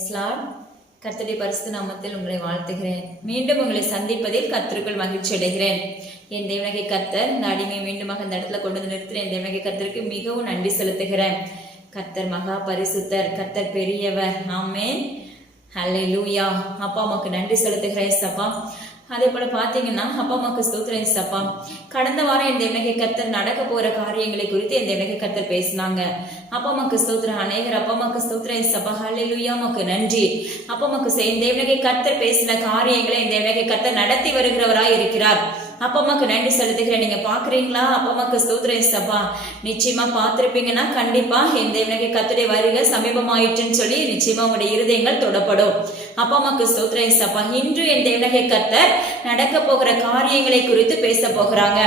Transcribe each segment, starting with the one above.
Price Lord. கர்த்தருடைய பரிசுத்த நாமத்தில் உங்களை வாழ்த்துகிறேன். மீண்டும் உங்களை சந்திப்பதில் கர்த்தருக்குள் மகிழ்ச்சி அடைகிறேன். என் தேவனாகிய கர்த்தர் இந்த அடிமையை மீண்டுமாக இந்த இடத்துல கொண்டு வந்து நிறுத்தின என் தேவனாகிய கர்த்தருக்கு மிகவும் நன்றி செலுத்துகிறேன். கர்த்தர் மகா பரிசுத்தர், கர்த்தர் பெரியவர். ஆமென், ஹல்லேலூயா. அப்பா அம்மாக்கு நன்றி செலுத்துகிறேன் சப்பா. அதே போல பாத்தீங்கன்னா அப்பா அம்மாக்கு ஸ்தோத்திரம் சப்பா. கடந்த வாரம் என் தேவனாகிய கர்த்தர் நடக்க போற காரியங்களை குறித்து என் தேவனாகிய கர்த்தர் பேசினாங்க. அப்பா அம்மாக்கு ஸ்தோத்திரம். அநேகர் அப்பா அம்மாக்கு ஸ்தோத்திரம் சப்பா. ஹல்லேலூயா, அம்மாக்கு நன்றி. அப்பா அம்மாக்கு என் தேவனாகிய கர்த்தர் பேசின காரியங்களை என் தேவனாகிய கர்த்தர் நடத்தி வருகிறவராய் இருக்கிறார். அப்பா அம்மாக்கு நன்றி செலுத்துகிறேன். நீங்க பாக்குறீங்களா? அப்பா அம்மாக்கு ஸ்தோத்திரம் சப்பா. நிச்சயமா பார்த்திருப்பீங்கன்னா கண்டிப்பா என் தேவனாகிய கர்த்தருடைய வருகை சமீபமாயிற்றுன்னு சொல்லி நிச்சயமா உங்களுடைய இருதயங்கள் தொடப்படும். அப்பா அம்மாக்கு ஸ்தோத்திரம் சப்பா. இன்று என் தேவனாகிய கர்த்தர் நடக்க போகிற காரியங்களை குறித்து பேச போகிறாங்க.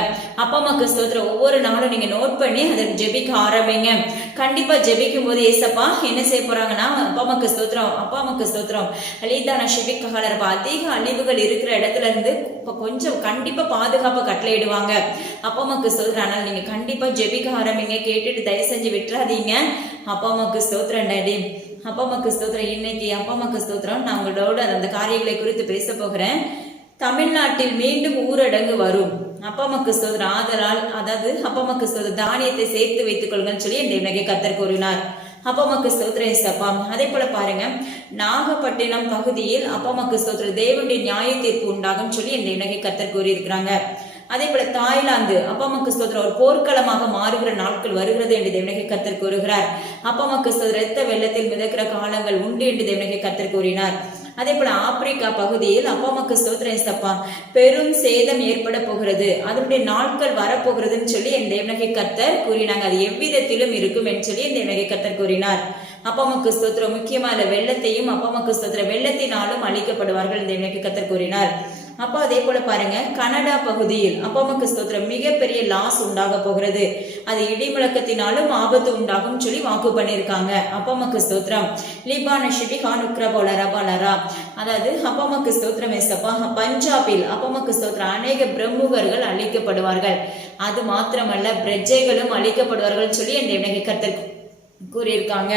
அப்பா அம்மாக்கு ஸ்தோத்திரம். ஒவ்வொரு நாளும் நீங்க நோட் பண்ணி அதை ஜெபிக்க ஆரம்பிங்க. கண்டிப்பா ஜெபிக்கும் போது ஏசப்பா என்ன செய்ய போறாங்கன்னா அப்பா அம்மாக்கு ஸ்தோத்திரம், அப்பா அம்மாக்கு ஸ்தோத்திரம். அலிதான ஷெபிக்காக அதிக அழிவுகள் இருக்கிற இடத்துல இருந்து கொஞ்சம் கண்டிப்பா பாதுகாப்பை கட்டளையிடுவாங்க. அப்பா அம்மாக்கு ஸ்தோத்திரம். ஆனால் நீங்க கண்டிப்பா ஜெபிக்க ஆரம்பிங்க. கேட்டுட்டு தயவு செஞ்சு விட்டுறாதீங்க. அப்பா அம்மாக்கு ஸ்தோத்திரம் டாடி. அப்பா அம்மாக்கு ஸ்தோத்திரம். இன்னைக்கு அப்பா அம்மாக்கு ஸ்தோத்திரம். நான் உங்களோட அந்த காரியங்களை குறித்து பேச போகிறேன். தமிழ்நாட்டில் மீண்டும் ஊரடங்கு வரும். அப்பா அம்மாக்கு ஸ்தோத்திரம். ஆதலால் அதாவது அப்பா அம்மாக்கு ஸ்தோத்திரம் தானியத்தை சேர்த்து வைத்துக் கொள்ளுங்கன்னு சொல்லி என் தேவனாகிய கர்த்தர் கூறினார். அப்பா அம்மாக்கு ஸ்தோத்திரம் சப்பா. அதே போல பாருங்க, நாகப்பட்டினம் பகுதியில் அப்பா அம்மாக்கு ஸ்தோத்திரம் தேவனுடைய நியாய தீர்ப்பு உண்டாகும் சொல்லி என் தேவனாகிய கர்த்தர் கூறியிருக்கிறாங்க. அதே போல தாய்லாந்து அப்பா அம்மாக்கு ஸ்தோத்திரம் ஒரு போர்க்களமாக மாறுகிற நாட்கள் வருகிறது என்று தேவனாகிய கர்த்தர் கூறுகிறார். அப்பா அம்மாக்கு ஸ்தோத்திரம் இரத்த வெள்ளத்தில் மிதக்கிற காலங்கள் உண்டு என்று தேவனாகிய கர்த்தர் கூறினார். அதே போல ஆப்பிரிக்கா பகுதியில் அப்பா அம்மாக்கு ஸ்தோத்திரம் சப்பா பெரும் சேதம் ஏற்பட போகிறது, அதனுடைய நாட்கள் வரப்போகிறதுன்னு சொல்லி என் தேவனாகிய கர்த்தர் கூறினாங்க. அது எவ்விதத்திலும் இருக்கும் என்று சொல்லி என் தேவனாகிய கர்த்தர் கூறினார். அப்பா அம்மாக்கு ஸ்தோத்திரம். முக்கியமான வெள்ளத்தையும் அப்பா அம்மாக்கு ஸ்தோத்திரம் வெள்ளத்தினாலும் அழிக்கப்படுவார்கள் தேவனாகிய கர்த்தர் கூறினார். அப்போ அதே போல பாருங்க, கனடா பகுதியில் அப்பா அம்மாக்கு ஸ்தோத்திரம் மிகப்பெரிய லாஸ் உண்டாக போகிறது, அது இடி முழக்கத்தினாலும் ஆபத்து உண்டாகும் சொல்லி வாக்கு பண்ணியிருக்காங்க. அப்பா அம்மாக்கு ஸ்தோத்திரம். லிபான ஷிபிகான் உக்ரபோலரபாலரா அதாவது அப்பா அம்மாக்கு ஸ்தோத்திரம் ஏசப்பா. பஞ்சாபில் அப்பா அம்மாக்கு ஸ்தோத்திரம் அநேக பிரமுகர்கள் அழிக்கப்படுவார்கள், அது மாத்திரமல்ல பிரஜைகளும் அழிக்கப்படுவார்கள் சொல்லி என் தேவனாகிய கர்த்தர் கூறியிருக்காங்க.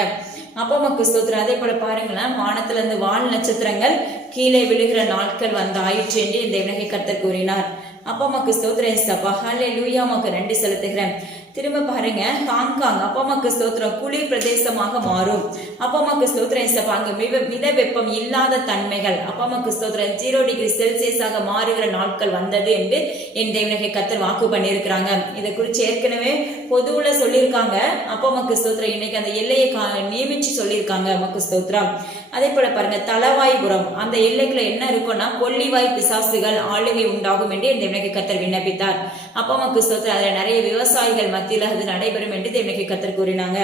அப்பா அம்மாக்கு ஸ்தோத்திரம். அதே போல பாருங்களேன், வானத்துல இருந்து வால் நட்சத்திரங்கள் கீழே விழுகிற நாட்கள் வந்து ஆயிற்று என்று என் தேவனாகிய கர்த்தர் கூறினார். அப்பா அம்மாக்கு ஸ்தோத்திரம் சப்பா. ஹல்லேலூயா, அம்மாக்கு நன்றி செலுத்துகிறேன். திரும்ப பாருங்க, ஹாங்காங் அப்பா அம்மாக்கு ஸ்தோத்திரம் குளிர் பிரதேசமாக மாறும். அப்பா அம்மாக்கு ஸ்தோத்திரம் சப்பா. அங்கு மித வெப்பம் இல்லாத தன்மைகள் அப்பா அம்மாக்கு ஸ்தோத்திரம் 0 டிகிரி செல்சியஸாக மாறுகிற நாட்கள் வந்தது என்று என் தேவனாகிய கர்த்தர் வாக்கு பண்ணியிருக்கிறாங்க. இதை குறித்து ஏற்கனவே பொதுவுல சொல்லியிருக்காங்க. அப்பா அம்மாக்கு ஸ்தோத்திரம். இன்னைக்கு அந்த எல்லையை நியமிச்சு சொல்லியிருக்காங்க. அம்மாக்கு ஸ்தோத்திரம். அதே போல பாருங்க, தலவாய்புரம் அந்த எல்லைக்குள்ள என்ன இருக்கும்னா கொல்லிவாய் பிசாசுகள் ஆளுகை உண்டாகும் என்று என் தேவனாகிய கர்த்தர் விண்ணப்பித்தார். அப்பா அம்மாக்கு ஸ்தோத்திரம். அதுல நிறைய விவசாயிகள் மத்தியில் அது நடைபெறும் என்று தேவனாகிய கர்த்தர் கூறினாங்க.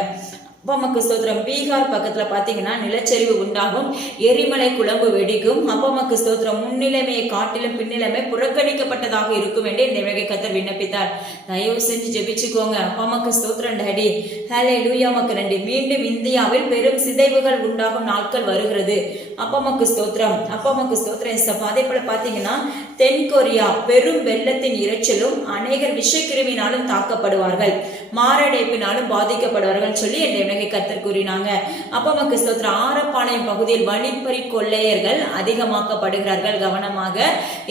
அப்பா அம்மாக்கு ஸ்தோத்திரம். பீகார் பக்கத்துல பாத்தீங்கன்னா நிலச்சரிவு உண்டாகும், எரிமலை குழம்பு வெடிக்கும். அப்பா அம்மாக்கு ஸ்தோத்திரம். முன்னிலைமையை காட்டிலும் பின்னிலைமை புறக்கணிக்கப்பட்டதாக இருக்கும் என்று இந்த தேவனாகிய கர்த்தர் விண்ணப்பித்தார். தயவு செஞ்சு ஜெபிச்சுக்கோங்க. அப்பா அம்மாக்கு ஸ்தோத்திரம் டாடி. ஹல்லேலூயா, அம்மாக்கு நன்றி. மீண்டும் இந்தியாவில் பெரும் சிதைவுகள் உண்டாகும் நாட்கள் வருகிறது. அப்பா அம்மாக்கு ஸ்தோத்திரம். அப்பா அம்மாக்கு ஸ்தோத்திரம் சப்பா. அதே போல பாத்தீங்கன்னா தென்கொரியா பெரும் வெள்ளத்தின் இரைச்சலும் அநேகர் விஷக்கிருமினாலும் தாக்கப்படுவார்கள், மாரடைப்பினாலும் பாதிக்கப்படுவார்கள் சொல்லி என் தேவனாகிய கர்த்தர் கூறினாங்க. அப்பா அம்மாக்கு ஸ்தோத்திரம். ஆரப்பாளையம் பகுதியில் வழிப்பறி கொள்ளையர்கள் அதிகமாக்கப்படுகிறார்கள், கவனமாக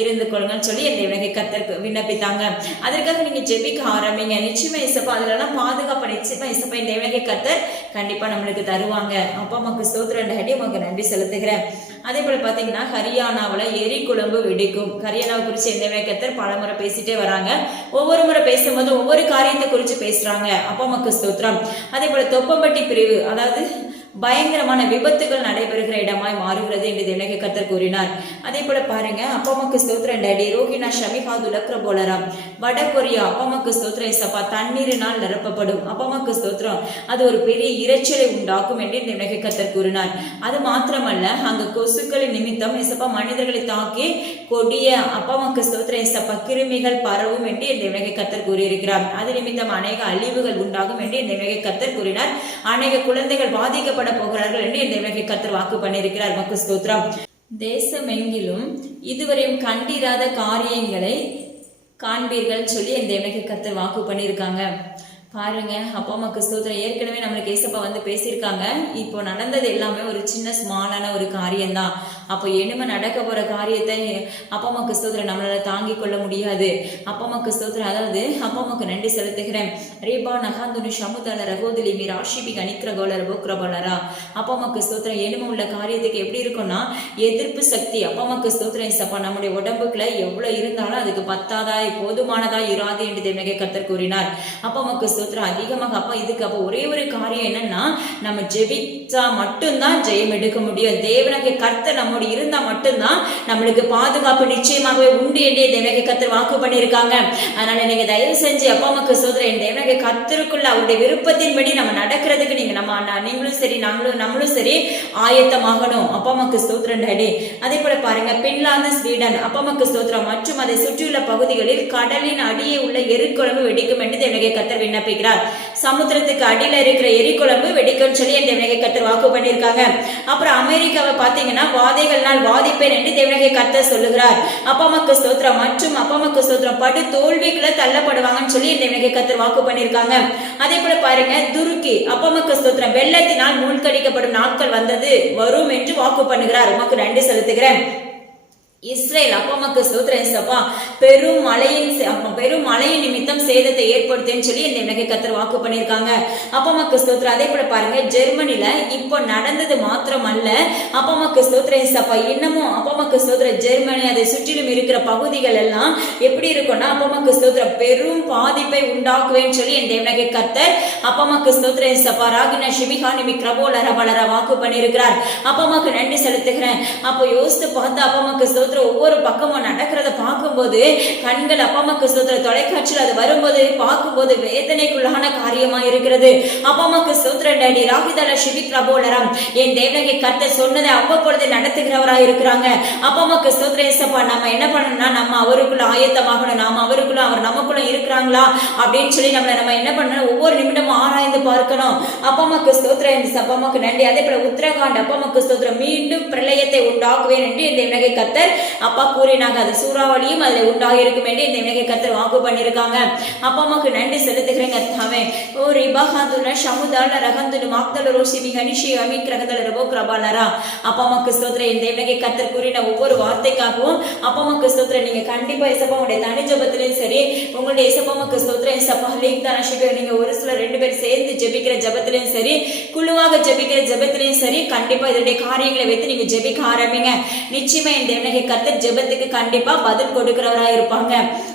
இருந்து கொள்ளுங்கள் சொல்லி என் தேவனாகிய கர்த்தர் விண்ணப்பித்தாங்க. அதற்காக நீங்க ஜெபிக்க ஆரம்பிங்க. நிச்சயமா இசப்பா அதுலலாம் பாதுகாப்பு நிச்சயமா இசப்பா என் தேவனாகிய கர்த்தர் கண்டிப்பா நம்மளுக்கு தருவாங்க. அப்பா அம்மாக்கு ஸ்தோத்திரம் டாடி, உங்களுக்கு நன்றி செலுத்துகிறேன். அதே போல பாத்தீங்கன்னா ஹரியானாவுல எரி குழம்பு வெடிக்கும். ஹரியானாவை குறிச்சு என் தேவனாகிய கர்த்தர் பல முறை பேசிட்டே வராங்க. ஒவ்வொரு முறை பேசும்போது ஒவ்வொரு காரியத்தை குறிச்சு பேசுறாங்க. அப்பா அம்மாக்கு ஸ்தோத்திரம். அதே போல தொப்பம்பட்டி பிரிவு அதாவது பயங்கரமான விபத்துகள் நடைபெறுகிற இடமாய் மாறுகிறது என்று தேவனாகிய கர்த்தர் கூறினார். அதே போல பாருங்க, அப்பா அம்மாக்கு ஸ்தோத்திரம் டாடி. ரோஹினா ஷமிகாது உலக்ரபோலராம் வடகொரியா அப்பா அம்மாக்கு ஸ்தோத்திரம் சப்பா தண்ணீரினால் நிரப்பப்படும். அப்பா அம்மாக்கு ஸ்தோத்திரம். அது ஒரு பெரிய இரைச்சலை உண்டாக்கும் என்று தேவனாகிய கர்த்தர் கூறினார். அது மாத்திரமல்ல, அங்கு கொசுக்களின் நிமித்தம் இசப்பா மனிதர்களை தாக்கி கொடிய அப்பா அம்மாக்கு ஸ்தோத்திரம் இசப்பா கிருமிகள் பரவும் என்று என் தேவனாகிய கர்த்தர் கூறியிருக்கிறார். அது நிமித்தம் அநேக அழிவுகள் உண்டாகும் என்று என் தேவனாகிய கர்த்தர் கூறினார். அநேக குழந்தைகள் பாதிக்கப்பட போகிறார்கள் என்று என் தேவனாகிய கர்த்தர் வாக்கு பண்ணியிருக்கிறார். மக்கு ஸ்தோத்திரம். தேசமெங்கிலும் இதுவரையும் கண்டிராத காரியங்களை காண்பீர்கள் சொல்லி என் தேவனாகிய கர்த்தர் வாக்கு பண்ணியிருக்காங்க. பாருங்க, அப்பா அம்மாக்கு ஸ்தோத்திரம். ஏற்கனவே நம்மளுக்கு ஏசப்பா வந்து பேசியிருக்காங்க. இப்போ நடந்தது எல்லாமே ஒரு சின்ன ஸ்மாலான ஒரு காரியம்தான். அப்போ இனிமே நடக்க போற காரியத்தை அப்பா அம்மாக்கு ஸ்தோத்திரம் நம்மளால தாங்கிக் கொள்ள முடியாது. அப்பா அம்மாக்கு ஸ்தோத்திரம். அதாவது அப்பா அம்மாக்கு நன்றி செலுத்துகிறேன். ரீபா நகாந்துனி ஷமுதல ரகோதிலி மீ ராஷிபி கணிக்கிரகோலர போக்ரபோலரா. அப்பா அம்மாக்கு ஸ்தோத்திரம். இனிமே உள்ள காரியத்துக்கு எப்படி இருக்கும்னா எதிர்ப்பு சக்தி. அப்பா அம்மாக்கு ஸ்தோத்திரம் ஏசப்பா. நம்முடைய உடம்புக்குள்ள எவ்வளவு இருந்தாலும் அதுக்கு பத்தாதாய் போதுமானதா இராது என்று தேவனே கர்த்தர் கூறினார். அப்பா அம்மாக்கு அதிகமாக. அப்ப இதுக்கு அப்ப ஒரே ஒரு காரியம் என்னன்னா, நம்ம ஜெபிச்சா மட்டும்தான் ஜெயம் எடுக்க முடியும். தேவனாகிய கர்த்தர் நம்மோடு இருந்தா மட்டும்தான் நம்மளுக்கு பாதுகாப்பு நிச்சயமாகவே உண்டு என்று தேவனாகிய கர்த்தர் வாக்கு பண்ணியிருக்காங்க. அதனால நீங்க தயவு செஞ்சு அப்பா அம்மாக்கு சோதரன் தேவனாகிய கர்த்தருக்குள்ள அவருடைய விருப்பத்தின்படி நம்ம நடக்கிறதுக்கு நீங்களும் சரி நம்மளும் சரி ஆயத்தமாகணும். அப்பா அம்மாக்கு ஸ்தோத்திரம் டாடி. அதே போல பாருங்க, பின்லாந்து ஸ்வீடன் அப்பா அம்மாக்கு ஸ்தோத்திரம் மற்றும் அதை சுற்றியுள்ள பகுதிகளில் கடலின் அடியே உள்ள எரிக்குழம்பு வெடிக்கும் என்று தேவனாகிய கர்த்தர் விண்ணப்பிக்கிறார். சமுத்திரத்துக்கு அடியில இருக்கிற எரிக்குழம்பு வெடிக்கும் சொல்லி என் தேவனாகிய கர்த்தர் வாக்கு பண்ணியிருக்காங்க. அப்புறம் அமெரிக்காவை பாத்தீங்கன்னா வாதைகள்னால் வாதிப்பேன் என்று தேவனாகிய கர்த்தர் சொல்லுகிறார். அப்பா அம்மாக்கு ஸ்தோத்திரம் மற்றும் அப்பா அம்மாக்கு ஸ்தோத்திரம் படு தோல்விக்குள்ள தள்ளப்படுவாங்கன்னு சொல்லி என் தேவனாகிய கர்த்தர் வாக்கு பண்ணியிருக்காங்க. அதே போல பாருங்க, துருக்கி அப்பா அம்மாக்கு ஸ்தோத்திரம் வெள்ளத்தினால் மூழ்கடிக்கப்படும் நாட்கள் வரும் என்று வாக்கு பண்ணுகிறார். உமக்கு நன்றி செலுத்துகிறேன். இஸ்ரேல் அப்பா அம்மாக்கு ஸ்தோத்திரம் ஏசப்பா. பெரும் மழையின் நிமித்தம் சேதத்தை ஏற்படுத்தேன்னு சொல்லி இந்த எனக்கு கர்த்தர் வாக்கு பண்ணியிருக்காங்க. அப்பா அம்மாக்கு ஸ்தோத்திரம். அதே போல பாருங்க, ஜெர்மனில இப்போ நடந்தது மாத்திரம் அல்ல, அப்பா அம்மாக்கு ஸ்தோத்திரம் ஏசப்பா. இன்னமும் அப்பா அம்மாக்கு ஸ்தோத்திரம் ஜெர்மனி அதை சுற்றிலும் இருக்கிற பகுதிகள் எல்லாம் எப்படி இருக்கும்னா அப்பா அம்மாக்கு ஸ்தோத்திரம் பெரும் பாதிப்பை உண்டாக்குவேன்னு சொல்லி என் தேவனாகிய கர்த்தர் அப்பா அம்மாக்கு ஸ்தோத்திரம் ஏசப்பா. ராகினா ஷிபிகா நிமி கிரபோலர பலர வாக்கு பண்ணியிருக்கிறார். அப்பா அம்மாக்கு நன்றி செலுத்துகிறேன். அப்போ யோசித்து பார்த்து அப்பா அம்மாக்கு ஒவ்வொரு பக்கமும் நடக்கிறத பார்க்கும்போது கண்கள் அப்பா அம்மாக்கு ஸ்தோத்திர தொலைக்காட்சியில் அது வரும்போது பார்க்கும்போது வேதனைக்குள்ளான காரியமா இருக்கிறது. அப்பா அம்மாக்கு ஸ்தோத்திர டாடி. ராகிதல ஷிபிக் ரபோலரம் என் தேவனாகிய கர்த்தர் சொன்னதை அவ்வப்பொழுது நடத்துகிறவரா இருக்கிறாங்க. அப்பா அம்மாக்கு ஸ்தோத்திர ஏசப்பா. நம்ம என்ன பண்ணணும்னா நம்ம அவருக்குள்ள ஆயத்தமாகணும். நாம அவருக்குள்ள அவர் நமக்குள்ள இருக்கிறாங்களா அப்படின்னு சொல்லி நம்ம என்ன பண்ணணும், ஒவ்வொரு நிமிடமும் ஆராய்ந்து பார்க்கணும். அப்பா அம்மாக்கு ஸ்தோத்திர அப்பா அம்மாக்கு நன்றி. அதே போல உத்தரகாண்ட் அப்பா அம்மாக்கு ஸ்தோத்திரம் மீண்டும் பிரளயத்தை உண்டாக்குவேன் என்று என் தேவனாகிய கர்த்தர் அப்பா கூறினாங்க. அது சூறாவளியும் அதுல உண்டாகி இருக்கும் என்று இந்த வினகை கர்த்தர் வாக்கு பண்ணியிருக்காங்க. அப்பா அம்மாக்கு நன்றி செலுத்துகிறேங்க. ஓ ரிபாஹாதுன ஷமுதால ரகந்துன மாக்தல ரோஷிமி கனிஷி அமிக் ரகதல ரபோ கிரபாலரா. அப்பா அம்மாக்கு ஸ்தோத்திரம். இந்த வினகை கர்த்தர் கூறின ஒவ்வொரு வார்த்தைக்காகவும் அப்பா அம்மாக்கு ஸ்தோத்திரம். நீங்க கண்டிப்பா ஏசப்பா உங்களுடைய தனி ஜபத்திலையும் சரி, உங்களுடைய ஏசப்பா அம்மாக்கு ஸ்தோத்திரம் ஏசப்பா லீக் தான ஷிபி நீங்க ஒரு சில 2 பேர் சேர்ந்து ஜெபிக்கிற ஜபத்திலையும் சரி, குழுவாக ஜெபிக்கிற ஜபத்திலையும் சரி, கண்டிப்பா இதனுடைய காரியங்களை வைத்து நீங்க ஜெபிக்க ஆரம்பிங்க. நிச்சயமா இந்த வினகை கர்த்தர் ஜெபத்துக்கு கண்டிப்பா பதில் கொடுக்கிறவரா இருப்பாங்க.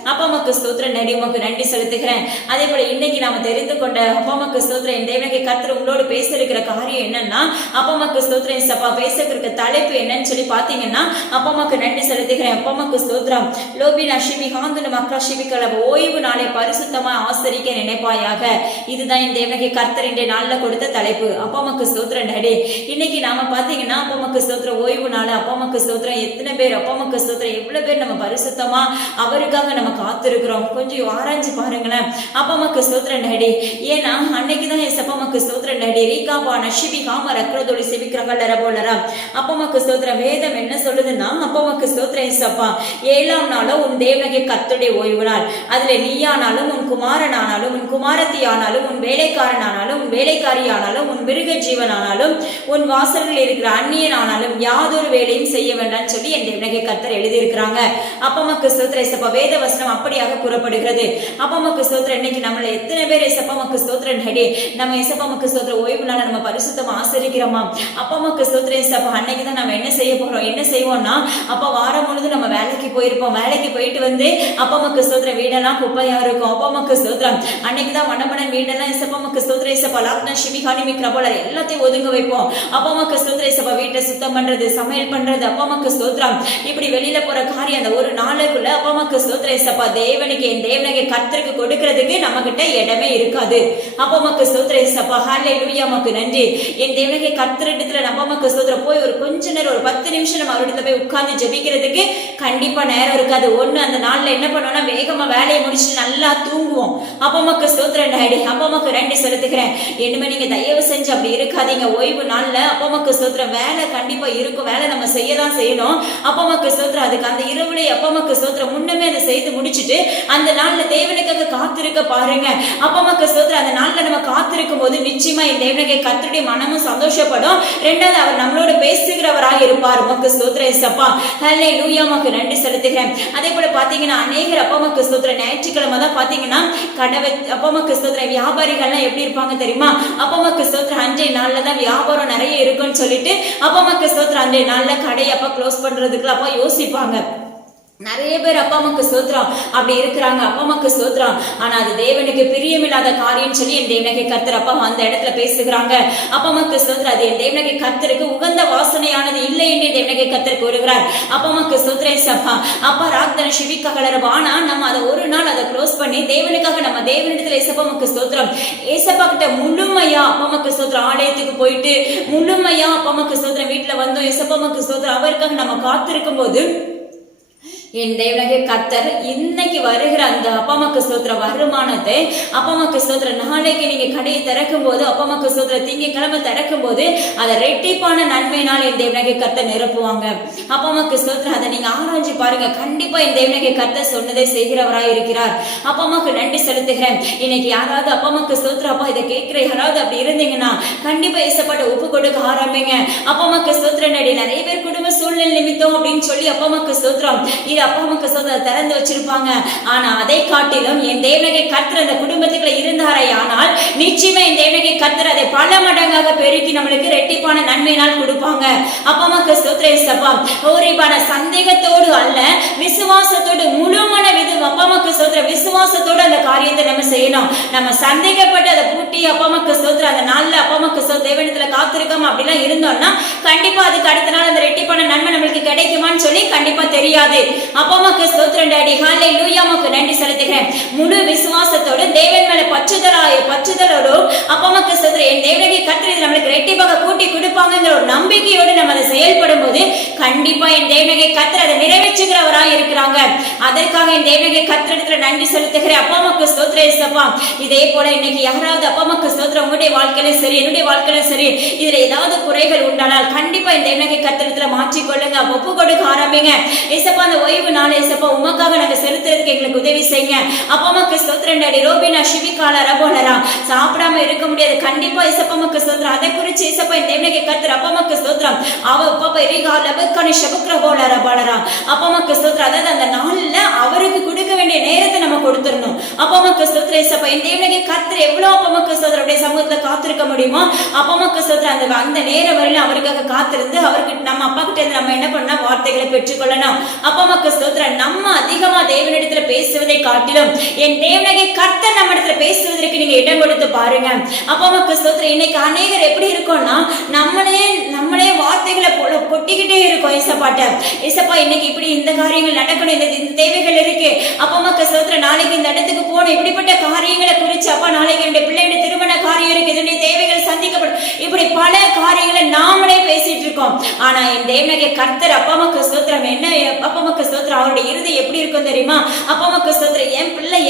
அப்பா அம்மாக்கு ஸ்தோத்திரம் டாடி. உமக்கு நன்றி செலுத்துகிறேன். அதே போல இன்னைக்கு நாம தெரிந்து கொண்ட அப்பா அம்மாக்கு ஸ்தோத்திரம். இந்த தேவனாகிய கர்த்தர் உங்களோடு பேச இருக்கிற காரியம் என்னன்னா, அப்பா அம்மாக்கு ஸ்தோத்திரம் ஏசப்பா. பேச இருக்கிற தலைப்பு என்னன்னு சொல்லி பாத்தீங்கன்னா அப்பா அம்மாக்கு நன்றி செலுத்துகிறேன். அப்பா அம்மாக்கு ஸ்தோத்திரம். லோபினா ஷிபி காந்துன மக்கா ஷிபிக்கல ஓய்வு நாளை பரிசுத்தமா ஆசரிக்க நினைப்பாயாக. இதுதான் இந்த தேவனாகிய கர்த்தர் இன்றைய நாள்ல கொடுத்த தலைப்பு. அப்பா அம்மாக்கு ஸ்தோத்திரம் டாடி. இன்னைக்கு நாம பாத்தீங்கன்னா அப்பா அம்மாக்கு ஸ்தோத்திரம் ஓய்வு நாள். அப்பா அம்மாக்கு ஸ்தோத்திரம். எத்தனை பேர் அப்பா அம்மாக்கு ஸ்தோத்திரம் எவ்வளவு பேர் நம்ம பரிசுத்தமா அவருக்காக நம்ம காத்திருக்கிறோம். கொஞ்சம் ஆராய்ச்சி பாருங்களேன். அப்பா அம்மாக்கு ஸ்தோத்திரம் டாடி. ஏன்னா அன்னைக்குதான் ஏசப்பா அம்மாக்கு ஸ்தோத்திரம் டாடி. ரீகாபா நஷிபி காம ரக்ரதோலி செபிக்கிறகல்லர போலரா. அப்பா அம்மாக்கு ஸ்தோத்திரம். வேதம் என்ன சொல்லுதுன்னா அப்பா அம்மாக்கு ஸ்தோத்திரம் ஏசப்பா. 7ஆம் நாளும் உன் தேவனாகிய கர்த்தருடைய ஓய்வு நாள். அதுல நீயானாலும் உன் குமாரனானாலும் உன் குமாரத்தி ஆனாலும் உன் வேலைக்காரனானாலும் உன் வேலைக்காரி ஆனாலும் உன் மிருக ஜீவனானாலும் உன் வாசல்களில் இருக்கிற அந்நியன் ஆனாலும் யாதொரு வேலையும் செய்ய வேண்டாம்னு சொல்லி என் தேவனாகிய கர்த்தர் எழுதியிருக்கிறாங்க. அப்பா அம்மாக்கு ஸ்தோத்திரம் ஏசப்பா. வேத வசனம் அப்படியாக கூறப்படுகிறது. அப்பா அம்மாக்கு ஸ்தோத்திரம். இன்னைக்கு நம்மள எத்தனை பேர் ஏசப்பா அம்மாக்கு ஸ்தோத்திரம் டாடி. நம்ம ஏசப்பா அம்மாக்கு ஸ்தோத்திரம் ஓய்வு நாள நம்ம பரிசுத்தமா ஆசரிக்கிறோமா? அப்பா அம்மாக்கு ஸ்தோத்திரம் ஏசப்பா. அன்னைக்கு தான் நம்ம என்ன செய்ய போறோம், என்ன செய்வோம்னா அப்பா வாரம் முழுதும் நம்ம வேலைக்கு போயிருப்போம். வேலைக்கு போயிட்டு வந்து அப்பா அம்மாக்கு ஸ்தோத்திரம் வீடெல்லாம் குப்பையா இருக்கும். அப்பா அம்மாக்கு ஸ்தோத்திரம். அன்னைக்கு தான் மண்டபன வீடெல்லாம் ஏசப்பா அம்மாக்கு ஸ்தோத்திரம் ஏசப்பா. லாக்னா ஷிமி ஹானிமி கிரபோலர் எல்லாத்தையும் ஒதுங்க வைப்போம். அப்பா அம்மாக்கு ஸ்தோத்திரம் ஏசப்பா. வீட்டை சுத்தம் பண்றது, சமையல் பண்றது, அப்பா அம்மாக்கு ஸ்தோத்திரம். இப்படி வெளியில போற காரியம் அந்த ஒரு நாளுக்குள்ள அப்பா அம்மாக்கு ஸ்தோத்திரம் ஏசப்பா. தேவனுக்கு என் தேவனாகிய கர்த்தருக்கு கொடுக்கிறதுக்கு நம்ம கிட்ட இடமே இருக்காது. அப்பா அம்மாக்கு ஸ்தோத்திரம் ஏசப்பா. ஹல்லேலூயா. உமக்கு நன்றி. என் தேவனாகிய கர்த்தரிடத்துல நம்ம அம்மாக்கு ஸ்தோத்திரம் போய் ஒரு கொஞ்ச நேரம் ஒரு 10 நிமிஷம் நம்ம அவரிடத்துல போய் உட்கார்ந்து ஜெபிக்கிறதுக்கு கண்டிப்பா நேரம் இருக்காது. ஒண்ணு அந்த நாள்ல என்ன பண்ணுவோம்னா வேகமா வேலையை முடிச்சு நல்லா தூங்குவோம். அப்பா அம்மாக்கு ஸ்தோத்திரம் டாடி. அப்பா அம்மாக்கு நன்றி செலுத்துகிறேன். இனிமே நீங்க தயவு செஞ்சு அப்படி இருக்காதீங்க. ஓய்வு நாள்ல அப்பா அம்மாக்கு ஸ்தோத்திரம். வேலை கண்டிப்பா இருக்கும். வேலை நம்ம செய்யதான் செய்யணும். அப்பா அம்மாக்கு ஸ்தோத்திரம். அதுக்கு அந்த இரவுல அப்பா அம்மாக்கு ஸ்தோத்திரம் முன்னமே அதை செய்து முடிச்சுட்டு அந்த நாள்ல தேவனுக்காக காத்திருக்க பாருங்க. அப்பா அம்மாக்கு ஸ்தோத்திரம். அந்த நாள்ல நம்ம காத்திருக்கும் போது நிச்சயமா இந்த தேவனுக்கு கர்த்தருடைய மனமும் சந்தோஷப்படும். ரெண்டாவது அவர் நம்மளோட பேசுகிறவராக இருப்பார். உமக்கு ஸ்தோத்திரம் ஏசப்பா. ஹல்லேலூயா. உமக்கு நன்றி செலுத்துகிறேன். அதே போல பாத்தீங்கன்னா அநேகர் அப்பா அம்மாக்கு ஸ்தோத்திரம் ஞாயிற்றுக்கிழமை தான் பாத்தீங்கன்னா கடவை அப்பா அம்மாக்கு ஸ்தோத்திரம் வியாபாரிகள்லாம் எப்படி இருப்பாங்க தெரியுமா? அப்பா அம்மாக்கு ஸ்தோத்திரம் அன்றைய நாள்ல தான் வியாபாரம் நிறைய இருக்குன்னு சொல்லிட்டு அப்பா அம்மாக்கு ஸ்தோத்திரம் அன்றைய நாள்ல கடையை அப்பா க்ளோஸ் பண்றதுக்கு அப்பா யோசிப்பாங்க. நிறைய பேர் அப்பா அம்மாக்கு ஸ்தோத்திரம் அப்படி இருக்கிறாங்க. அப்பா அம்மாக்கு ஸ்தோத்திரம். ஆனா அது தேவனுக்கு பிரியமில்லாத காரியம் சொல்லி என் தேவனுக்கு கர்த்தர் அப்பா அந்த இடத்துல பேசுகிறாங்க. அப்பா அம்மாக்கு ஸ்தோத்திரம். அது என் தேவனுக்கு கர்த்தருக்கு உகந்த வாசனையானது இல்லை என்று தேவனுக்கு கர்த்தர் கூறுகிறார். அப்பா அம்மாக்கு ஸ்தோத்திரம் சப்பா. அப்பா ராக்தன சிவிக்கா கலரபா. ஆனா நம்ம அதை ஒரு நாள் அதை க்ளோஸ் பண்ணி தேவனுக்காக நம்ம தேவனிடத்துல ஏசப்பா அம்மாக்கு ஸ்தோத்திரம் ஏசப்பா கிட்ட முழுமையா அப்பா அம்மாக்கு ஸ்தோத்திரம் ஆலயத்துக்கு போயிட்டு முழுமையா அப்பா அம்மாக்கு ஸ்தோத்திரம் வீட்டுல வந்தோம் ஏசப்பா அம்மாக்கு ஸ்தோத்திரம் அவருக்காக நம்ம காத்திருக்கும் போது என் தேவனுக்கு கர்த்தர் இன்னைக்கு வருகிற அந்த அப்பா அம்மாக்கு ஸ்தோத்திர வருமானத்தை அப்பா அம்மாக்கு ஸ்தோத்திர நாளைக்கு நீங்க கடையை திறக்கும் போது அப்பா அம்மாக்கு ஸ்தோத்திர திங்கக்கிழமை திறக்கும் போது அதை ரெட்டிப்பான நன்மையினால் என் தேவனுக்கு கர்த்தர் நிரப்புவாங்க. அப்பா அம்மாக்கு ஸ்தோத்திரம். அதை நீங்க ஆராய்ச்சி பாருங்க. கண்டிப்பா என் தேவனுக்கு கர்த்தர் சொன்னதை செய்கிறவராய் இருக்கிறார். அப்பா அம்மாக்கு நன்றி செலுத்துகிறேன். இன்னைக்கு யாராவது அப்பா அம்மாக்கு ஸ்தோத்திரம் அப்பா இதை கேட்கிற யாராவது அப்படி இருந்தீங்கன்னா கண்டிப்பா ஏசப்பாட்ட ஒப்பு கொடுக்க ஆரம்பிங்க. அப்பா அம்மாக்கு ஸ்தோத்திரம். நிறைய பேர் குடும்ப சூழ்நிலை நிமித்தம் அப்படின்னு சொல்லி அப்பா அம்மாக்கு ஸ்தோத்திரம் அப்பா அம்மாக்கு ஸ்தோத்திரம் திறந்து வச்சிருப்பாங்க. ஆனா அதை காட்டிலும் என் தேவனுக்கு கர்த்தர் அந்த குடும்பத்துக்குள்ள இருந்தாரே ஆனால் நிச்சயமா என் தேவனுக்கு கர்த்தர் அதை பல மடங்காக பெருக்கி நம்மளுக்கு ரெட்டிப்பான நன்மையினால் கொடுப்பாங்க. அப்பா அம்மாக்கு ஸ்தோத்திரம் ஏசப்பா. ஓரிபான சந்தேகத்தோடு அல்ல விசுவாசத்தோடு முழுமன அப்பா அம்மாக்கு ஸ்தோத்திரம் விசுவாசத்தோடு அந்த காரியத்தை நம்ம செய்யணும். நம்ம சந்தேகப்பட்டு அதை பூட்டி அப்பா அம்மாக்கு ஸ்தோத்திரம் அந்த நாள்ல அப்பா அம்மாக்கு தேவனிடத்துல காத்திருக்காம அப்படிலாம் இருந்தோம்னா கண்டிப்பா அதுக்கு அடுத்த நாள் அந்த ரெட்டிப்பான நன்மை நம்மளுக்கு கிடைக்குமான்னு சொல்லி கண்டிப்பா தெரியாது. அப்பா அம்மாக்கு ஸ்தோத்திரம் டாடி. ஹல்லேலூயா. உமக்கு நன்றி செலுத்துகிறேன். முழு விசுவாசத்தோடு தேவன் மேல பற்றுதலோடு அப்பா அம்மாக்கு ஸ்தோத்திரம் என் தேவனுக்கு கர்த்தர் நம்மளுக்கு ரெட்டிப்பாக கூட்டி கொடுப்பாங்கங்கிற ஒரு நம்பிக்கையோடு நம்ம அதை செயல்படும் போது கண்டிப்பா என் தேவனுக்கு கர்த்தர் அதை நிறைவேற்றுகிறவராய் இருக்கிறாங்க. அதற்காக என் தேவனுக்கு கர்த்தரிடத்துல நன்றி செலுத்துகிறேன். அப்பா அம்மாக்கு ஸ்தோத்திரம் ஏசப்பா. இதே போல இன்னைக்கு யாராவது அப்பா அம்மாக்கு ஸ்தோத்திரம் உங்களுடைய வாழ்க்கையில சரி என்னுடைய வாழ்க்கையில சரி இதுல ஏதாவது குறைகள் உண்டானால் கண்டிப்பா இந்த தேவனுக்கு கர்த்தரிடத்துல மாற்றிக்கொள்ளுங்க. ஒப்பு கொடுக்க ஆரம்பிங்க. ஏசப்பா அந்த ஓய்வு நாள் ஏசப்பா உமக்காக நாங்க செலுத்துறதுக்கு எங்களுக்கு உதவி செய்யுங்க. அப்பா அம்மாக்கு ஸ்தோத்திரம் டாடி. ரோபினா சிவிகால ரபோலரா சாப்பிடாம இருக்க முடியாது. கண்டிப்பா ஏசப்பா அம்மாக்கு ஸ்தோத்திரம். அதை குறித்து ஏசப்பா இந்த தேவனுக்கு கர்த்தர் அப்பா அம்மாக்கு ஸ்தோத்திரம் அவ பாப்பா எரிகா லபக்கனி ஷபக்ரபோல ரபாலரா அப்பா அம்மாக்கு ஸ்தோத்திரம். அதாவது அந்த நாள்ல அவருக்கு கொடுக்க வேண்டிய நேரத்தை நம்ம கொடுத்துடணும். அப்பா அம்மாக்கு ஸ்தோத்திரம் ஏசப்பா. இந்த தேவனுக்கு கர்த்தர் எவ்வளவு அப்பா அம்மாக்கு ஸ்தோத்திரம் அப்படியே சமூகத்துல காத்திருக்க முடியுமோ அப்பா அம்மாக்கு ஸ்தோத்திரம் அந்த நேரம் வரையிலும் அவருக்காக காத்திருந்து அவருக்கு நம்ம அப்பா கிட்ட இருந்து நம்ம என்ன பண்ணா வார்த்தைகளை பெற்றுக்கொள்ளணும். அப்பா அம்மாக்கு ஸ்தோத்திரம். நம்ம அதிகமா தேவனிடத்துல பேசுவதை காட்டிலும் என் தேவனுக்கு கர்த்தர் நம்ம இடத்துல பேசுவதற்கு நீங்க இடம் கொடுத்து பாருங்க. அப்பா அம்மாக்கு ஸ்தோத்திரம். இன்னைக்கு அநேகர் எப்படி இருக்கும்னா நம்மளே வார்த்தைகளை கொட்டிக்கிட்டே இருக்கும் ஏசப்பாட்ட. ஏசப்பா இன்னைக்கு இப்படி இந்த காரியங்கள் நடக்கணும், இந்த தேவைகள் இருக்கு. அப்பா அம்மாக்கு ஸ்தோத்திரம். நாளைக்கு இந்த இடத்துக்கு போகணும், இப்படிப்பட்ட காரியங்களை குறிச்சு அப்பா நாளைக்கு என்னுடைய பிள்ளைகளுடைய திருமண காரியம் இருக்கு, இதனுடைய தேவைகள் சந்திக்கப்படும், இப்படி பல காரியங்களை நாமளே பேசிட்டு இருக்கோம். ஆனா என் தேவனுக்கு கர்த்தர் அப்பா அம்மாக்கு ஸ்தோத்திரம் என்ன அப்பா அம்மாக்கு ஸ்தோத்திரம் அவருடைய இறுதி எப்படி இருக்கும் தெரியுமா? அப்பா அம்மாக்கு ஸ்தோத்திரம். என் பிள்ளை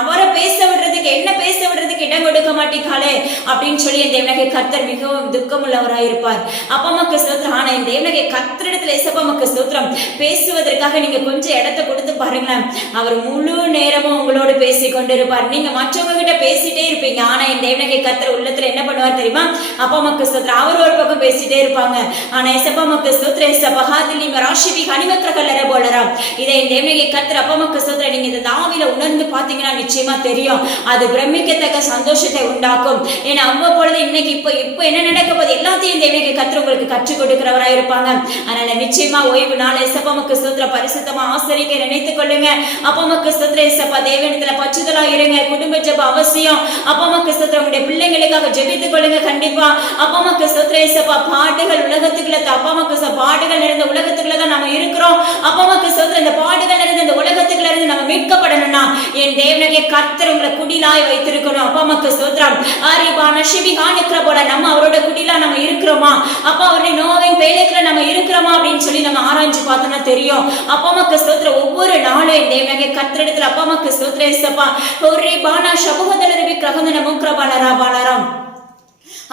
அவரை பேச விடுறதுக்கு என்ன பேச விடுறதுக்கு இடம் கொடுக்க மாட்டீங்களே அப்படின்னு சொல்லி என் தேவனுக்கு கர்த்தர் மிகவும் துக்கம் உள்ளவராய் இருப்பார். அப்பா அம்மாக்கு ஸ்தோத்திரம். ஆனா என் தேவனுக்கு கர்த்தரிடத்துல ஏசப்பா அம்மாக்கு ஸ்தோத்திரம் பேசுவதற்காக நீங்க கொஞ்சம் இடத்தை கொடுத்து பாருங்களேன். அவர் முழு நேரமும் உங்களோட பேசி கொண்டு இருப்பார். நீங்க மற்றவங்க கிட்ட பேசிட்டே இருப்பீங்க. ஆனா என் தேவனுக்கு கர்த்தர் உள்ளத்துல என்ன பண்ணுவார் தெரியுமா? அப்பா அம்மாக்கு ஸ்தோத்திரம். அவர் ஒரு பக்கம் பேசிட்டே இருப்பாங்க. ஆனா ஏசப்பா அம்மாக்கு ஸ்தோத்திரம் ஏசப்பா ஹாதிலி மராஷிபி ஹனிமக்ரகல்லர போலரா. இதை என் தேவனுக்கு கர்த்தர் அப்பா அம்மாக்கு ஸ்தோத்திரம். நீங்க இந்த தாவில உணர்ந்து பாத்தீங்கன்னா நிச்சயமா தெரியும். அது பிரமிக்கத்தக்க சந்தோஷத்தை உண்டாக்கும். ஏன்னா அவ்வப்பொழுது இன்னைக்கு இப்போ என்ன நடக்க போது எல்லாத்தையும் தேவனுக்கு கர்த்தர் உங்களுக்கு கற்றுக் கொடுக்கிறவரா இருப்பாங்க. அதனால நிச்சயமா ஓய்வு நாள் ஏசப்பா அம்மாக்கு ஸ்தோத்திரம் பரிசுத்தமா ஆசரிக்க நினைத்துக் கொள்ளுங்க. அப்பா அம்மாக்கு ஸ்தோத்திரம் ஏசப்பா. தேவனிடத்துல பற்றுதலா இருங்க. குடும்ப ஜெபம் அவசியம். அப்பா அம்மாக்கு ஸ்தோத்திரம். உங்களுடைய பிள்ளைங்களுக்காக ஜெபித்துக் கொள்ளுங்க. கண்டிப்பா அப்பா அம்மாக்கு ஸ்தோத்திரம் ஏசப்பா. பாடுகள் உலகத்துக்குள்ள அப்பா அம்மாக்கு பாடுகள் நிறைந்த உலகத்துக்குள்ளதான் நம்ம இருக்கிறோம். அப்பா அம்மாக்கு ஸ்தோத்திரம். இந்த பாடுகள் நிறைந்த இந்த உலகத்துக்குள்ள இருந்து நம்ம மீட்கப்படணும்னா என் தேவனுக்கு கர்த்தர் உங்களை குடிலாய் வைத்திருக்கணும். அப்பா அம்மாக்கு ஸ்தோத்திரம். ஆரிபா நஷிபிகா நிக்கிறபோல நம்ம அவரோட குடிலா நம்ம இருக்கிறோமா? அப்பா அவருடைய நோவின் பேலைக்குள்ள நம்ம இருக்கிறோமா அப்படின்னு சொல்லி நம்ம ஆராய்ச்சி பார்த்தோம்னா தெரியும். அப்பா அம்மாக்கு ஸ்தோத்திரம். ஒவ்வொரு நாளும் என் தேவனுக்கு கர்த்தரிடத்துல அப்பா அம்மாக்கு ஸ்தோத்திரம் ஏசப்பா. ஒரு பானா சபுகதலரிபி கிரகந்தன முக்ரபாலரா பாலராம்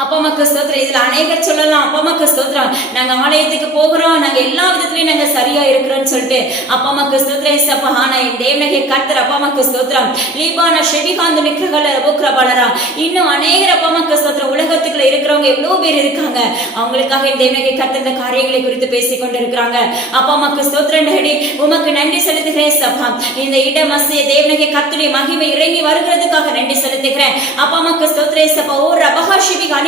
அப்பா அம்மாக்கு ஸ்தோத்திரம். இதுல அநேகர் சொல்லலாம், அப்பா அம்மாக்கு ஸ்தோத்திரம், நாங்க ஆலயத்துக்கு போகிறோம், நாங்க எல்லா விதத்திலயும் நாங்க சரியா இருக்கிறோம்னு சொல்லிட்டு. அப்பா அம்மாக்கு ஸ்தோத்திரம் ஏசப்பா. ஆனா என் தேவனே கர்த்தர் அப்பா அம்மாக்கு ஸ்தோத்திரம். லீபான ஷெபிகாந்து நிக்கிறகல புக்ரபலரா, இன்னும் அநேகர் அப்பா அம்மாக்கு ஸ்தோத்திரம். உலகத்துக்குள்ள இருக்கிறவங்க எவ்வளவு பேர் இருக்காங்க, அவங்களுக்காக என் தேவனே கர்த்தர் இந்த காரியங்களை குறித்து பேசிக் கொண்டு இருக்கிறாங்க. அப்பா அம்மாக்கு ஸ்தோத்திரம் டேடி, உமக்கு நன்றி செலுத்துகிறேன் சப்பா. இந்த இடமசிய தேவனே கர்த்தருடைய மகிமை இறங்கி வருகிறதுக்காக நன்றி செலுத்துகிறேன். அப்பா அம்மாக்கு ஸ்தோத்திரம் சப்பா. ஓ ரபஹா ஷிபிகா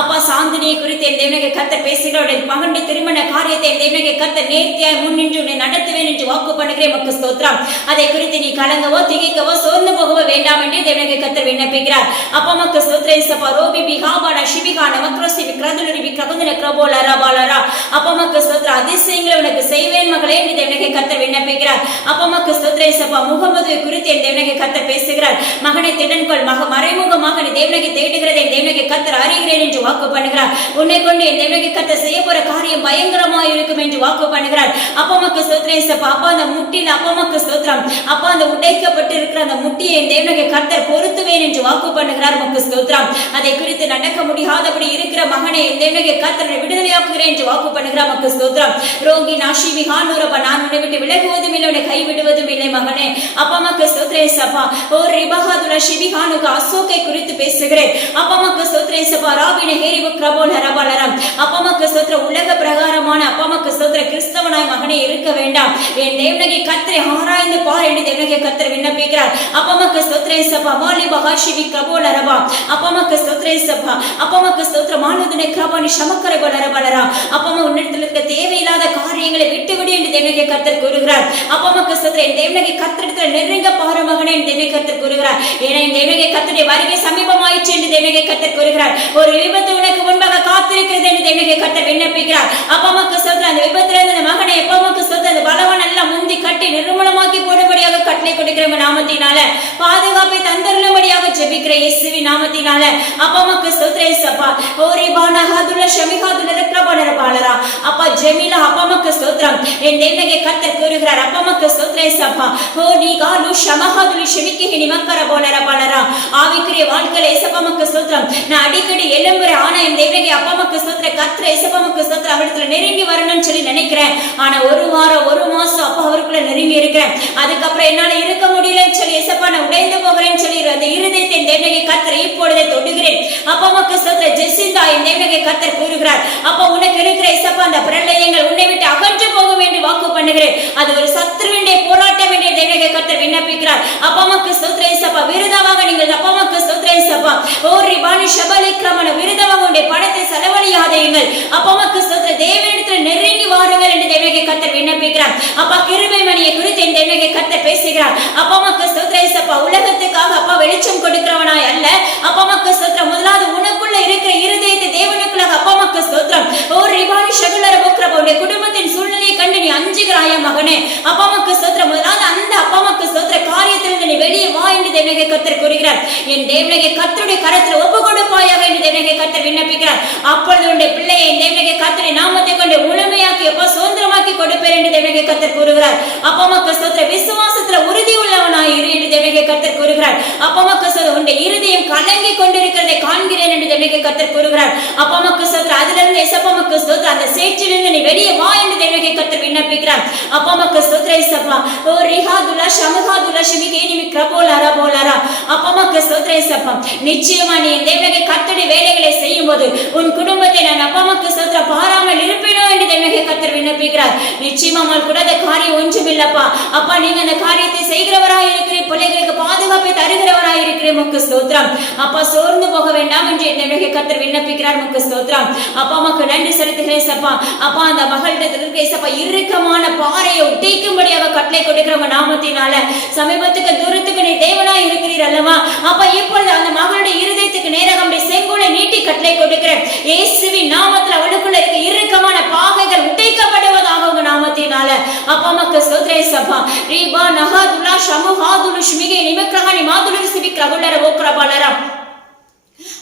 அப்பா சாந்தினியை குறித்து என் தேவனே கர்த்தர் பேசுகிறோட மகனுடைய திருமண காரியத்தை என் தேவனே கர்த்தர் நேர்த்தியாய் முன்னின்று உன்னை நடத்துவேன் என்று வாக்கு பண்ணுகிறேன். மக்கு ஸ்தோத்திரம். அதை குறித்து நீ கலங்கவோ திகைக்கவோ சோர்ந்து போகவோ வேண்டாம் என்று தேவனே கர்த்தர் விண்ணப்பிக்கிறார். அப்பா மக்கு ஸ்தோத்திரம் சப்பா. ரோபி பிகாபாடா ஷிபிகா நமக்ரோசி விக்ரதுலரி விக்ரகுந்தன கிரபோலரா பாலரா. அப்பா மக்கு ஸ்தோத்திரம். அதிசயங்களை உனக்கு செய்வேன் மகளே என்று தேவனே கர்த்தர் விண்ணப்பிக்கிறார். அப்பா மக்கு ஸ்தோத்திரம் சப்பா. முகமதுவை குறித்து என் தேவனே கர்த்தர் பேசுகிறார். மகனை திடன்கொள், மறைமுகமாக நீ தேவனே தேடுகிறதை என் தேவனே கர்த்தர் அறிகிறேன் என்று வாக்கு பண்ணுகிறார். உன்னை கொண்டு என் தேவனே கர்த்தர் செய்ய போற காரியம் பயங்கரமாக இருக்கும் என்று வாக்கு பண்ணுகிறார். அப்பா அம்மாக்கு ஸ்தோத்திரம் சப்பா. அப்பா அந்த முட்டில அப்பா அம்மாக்கு ஸ்தோத்திரம். அப்பா அந்த உடைக்கப்பட்டு இருக்கிற அந்த முட்டியை என் தேவனே கர்த்தர் பொருத்துவேன் என்று வாக்கு பண்ணுகிறார். மக்கு ஸ்தோத்திரம். அதை குறித்து நடக்க முடியாதபடி இருக்கிற மகனை என் தேவனே கர்த்தர் விடுதலையாக்குகிறேன் என்று வாக்கு பண்ணுகிறார். மக்கு ஸ்தோத்திரம். ரோகி நாஷி விஹானூரப்பா, நான் உன்னை விட்டு விலகுவதும் இல்லை, உன்னை கைவிடுவதும் இல்லை மகனே. அப்பா அம்மாக்கு ஸ்தோத்திரம் சப்பா. ஓ ரிபஹதுல ஷிபிகானுக்கு அசோக்கை குறித்து பேசுகிறேன். அப்பா அம்மாக்கு ஸ்தோத்திரம் சப்பா. ராபினே ஹேரிபு கிரபோல் ஹரபலரம். அப்பா அம்மாக்கு ஸ்தோத்திரம். உலக பிரகாரமான அப்பா அம்மாக்கு ஸ்தோத்திரம் கிறிஸ்தவனாய் மகனே இருக்க வேண்டாம். என் தேவனே கர்த்தரை ஆராய்ந்து பார் என்று தேவனே கர்த்தர் விண்ணப்பிக்கிறார். அப்பா அம்மாக்கு ஸ்தோத்திரம் சப்பா. மாலி பஹாஷிபி கிரபோல் ஹரபா. அப்பா அம்மாக்கு ஸ்தோத்திரம் சப்பா. அப்பா அம்மாக்கு ஸ்தோத்திரம். மானுதனே கிரபானி ஷமக்கரை பலரபலரா. அப்பா அம்மா உன்னிடத்தில் இருக்க தேவையில்லாத காரியங்களை விட்டுவிடு என்று தேவனே கர்த்தர் கூறுகிறார். அப்பா அம்மாக்கு ஸ்தோத்திரம். என் தேவனே கர்த்தரிடத்தில் நெருங்க பாரு மகனே என்று தேவனே கர்த்தர் கூறுகிறார். ஏன்னா என் தேவனே கர்த்தருடைய வருகை சமீபமாயிற்று என்று தேவனே கர்த்தர் கூறுகிறார். ஒரு விபத்து உனக்கு முன்பாக காத்திருக்கிறது என்று தேவனே கர்த்தர் விண்ணப்பிக்கிறார். அப்பா அம்மாக்கு ஸ்தோத்திரம். அந்த விபத்துல இருந்து அந்த மகனை அப்பா அம்மாக்கு ஸ்தோத்திரம். அந்த பலவான் எல்லாம் முந்தி கட்டி நிர்மூலமாக்கி போடும்படியாக கட்டளை கொடுக்கிற நாமத்தினால பாதுகாப்பை தந்தருளும்படியாக ஜெபிக்கிற இயேசுவின் நாமத்தினால அப்பா அம்மாக்கு ஸ்தோத்திரம் சப்பா. ஓரி பானஹதுல ஷமிஹதுல ரக்ரபனர பாலரா. அப்பா ஜெமிலா அப்பா அம்மாக்கு ஸ்தோத்திரம். என் தேவனே கர்த்தர் கூறுகிறார். அப்பா அம்மாக்கு ஸ்தோத்திரம் சப்பா. ஓ நீ காலு ஷமஹதுல ஷமிக்கி நிமக்கர போலர பாலரா. ஆவிக்குரிய வாழ்க்கையில ஏசப்பா அம்மாக்கு ஸ்தோத்திரம். நான் அடிக்கடி எழும்புறேன். ஆனா என் தேவனே அப்பா அம்மாக்கு ஸ்தோத்திரம். கர்த்தர் ஏசப்பா அம்மாக்கு ஸ்தோத்திரம். அவரிடத்துல நெருங்கி வரணும்னு சொல்லி நினைக்கிறேன். ஆனா ஒரு வாரம் ஒரு மாசம் அப்பா அவருக்குள்ள நெருங்கி இருக்கிறேன். அதுக்கப்புறம் என்னால இருக்க முடியலன்னு சொல்லி ஏசப்பா நான் உடைந்து போகிறேன்னு சொல்லி அந்த இருதயத்தை என் தேவனே கர்த்தர் இப்பொழுதே தொடுகிறேன். அப்பா அம்மாக்கு ஸ்தோத்திரம். ஜெசிந்தா என் தேவனே கர்த்தர் கூறுகிறார். அப்பா உனக்கு இருக்கிற ஏசப்பா அந்த பிரளயங்கள் உன்னை விட்டு அகன்று போகும் என்று வாக்கு பண்ணுகிறேன். அது ஒரு சத்துருவினுடைய போராட்டம் என்று தேவனே கர்த்தர் விண்ணப்பிக்கிறார். அப்பா அம்மாக்கு ஸ்தோத்திரம் ஏசப்பா. விருதாவாக நீங்கள் அப்பா அம்மாக்கு ஸ்தோத்திரம் ஏசப்பா. ஓ ரிபானி ஷபலிக்ரமன விருதாவாக உடைய பணத்தை செலவழியாதீர்கள். அப்பா அம்மாக்கு ஸ்தோத்திரம். தேவனிடத்தில் நெருங்கி வாருங்கள் என்று தேவனே கர்த்தர் விண்ணப்பிக்கிறார். அப்பா கிருபை மணியை குறித்து என் தேவனே கர்த்தர் பேசுகிறார். அப்பா அம்மாக்கு ஸ்தோத்திரம் ஏசப்பா. உலகத்துக்காக அப்பா வெளிச்சம் கொடுக்கிறவனாய் அல்ல. அப்பா அம்மாக்கு ஸ்தோத்திரம். முதலாவது உனக்குள்ள இருக்கிற இருதயத்தை தேவனுக்குள்ளாக அப்பா அம்மாக்கு ஸ்தோத்திரம். ஓ ரிபானி ஷகுலர புக்ரபா. உடைய குடும்பத்தின் சூழ்நிலையை கண்டு நீ அஞ்சுகிறாயா மகனே. அப்பா அம்மாக்கு ஸ்தோத்திரம். முதலாவது அந்த அப்பா அம்மாக்கு ஸ்தோத்திர காரியத்திலிருந்து நீ வெளியே வா என்று தேவனே கர்த்தர் கூறுகிறார். என் தேவனே கர்த்தருடைய கரத்தில் ஒப்பு கொடுப்பாயாக என்று தேவனே கர்த்தர் விண்ணப்பிக்கிறார். அப்பொழுது உன்னுடைய பிள்ளையை என் தேவனே கர்த்தருடைய நாமத்தை கொண்டு முழுமையாக்கி அப்பா சுதந்திரமாக்கி கொடுப்பேன் என்று தேவனே கர்த்தர் கூறுகிறார். அப்பா அம்மாக்கு ஸ்தோத்திர. விசுவாசத்துல உறுதி உள்ளவனாய் இரு என்று தேவனே கர்த்தர் கூறுகிறார். அப்பா அம்மாக்கு ஸ்தோத்திரம். உன்னுடைய இருதயம் கலங்கி கொண்டிருக்கிறதை காண்கிறேன் என்று தேவனே கர்த்தர் கூறுகிறார். அப்பா அம்மாக்கு ஸ்தோத்திரம். அதிலிருந்து ஏசப்பா அம்மாக்கு ஸ்தோத்திரம். அந்த சேற்றிலிருந்து நீ வெளியே வா என்று தேவனே கர்த்தர் விண்ணப்பிக்கிறார். அப்பா அம்மாக்கு ஸ்தோத்திரம் ஏசப்பா. ஓ ரிஹாதுல ஷமஹதுல ஷமிகேனி கிரபோலரா போலரா. அப்பா அம்மாக்கு ஸ்தோத்திரம் ஏசப்பா. நிச்சயமா நீ தேவனே கர்த்தருடைய வேலைகளை செய்யும்போது உன் குடும்பத்தை நான் அப்பா அம்மாக்கு ஸ்தோத்திரம் பாராமல் இருப்பேனோ என்று தேவனே கர்த்தர் விண்ணப்பிக்கிறார். நிச்சயமா உங்கள் கூட அந்த காரியம் ஒன்றும் இல்லப்பா. அப்பா நீங்க அந்த காரியத்தை செய்கிறவராய் இருக்கிறீர். பிள்ளைகளுக்கு பாதுகாப்பை தருகிறவராய் இருக்கிறீர். முக்கு ஸ்தோத்திரம். அப்பா சோர்ந்து போக வேண்டாம் என்று தேவனே கர்த்தர் விண்ணப்பிக்கிறார். முக்கு ஸ்தோத்திரம். அப்பா அம்மாக்கு நன்றி செலுத்துகிறேன் சப்பா. அப்பா அந்த மகளிடத்தில் இருக்க சப்பா இறுக்கமான பாறையை உடைக்கும்படியாக கட்டளை கொடுக்கிறவங்க நாமத்தினால சமீபத்துக்கு தூரத்துக்கு நீ தேவனாய் இருக்கிறீர் அல்லவா. அப்பா இப்பொழுது அந்த மகளுடைய இருதயத்துக்கு நேராக செங்கோலை நீட்டி கட்டளை கொடுக்கிறேன். இயேசுவின் நாமத்தில் அவளுக்குள்ள இருக்க இறுக்கமான பாகைகள் உடைக்கப்படுவதாக உங்க நாமத்தினால அப்பா அம்மாக்கு ஸ்தோத்திரம் சப்பா. ரீபா நஹதுலா ஷமுஹாதுலு ஷ்மிகே நிமக்ரஹனி மாதுலு சிபிக்ரகுலர ஓக்ரபலர.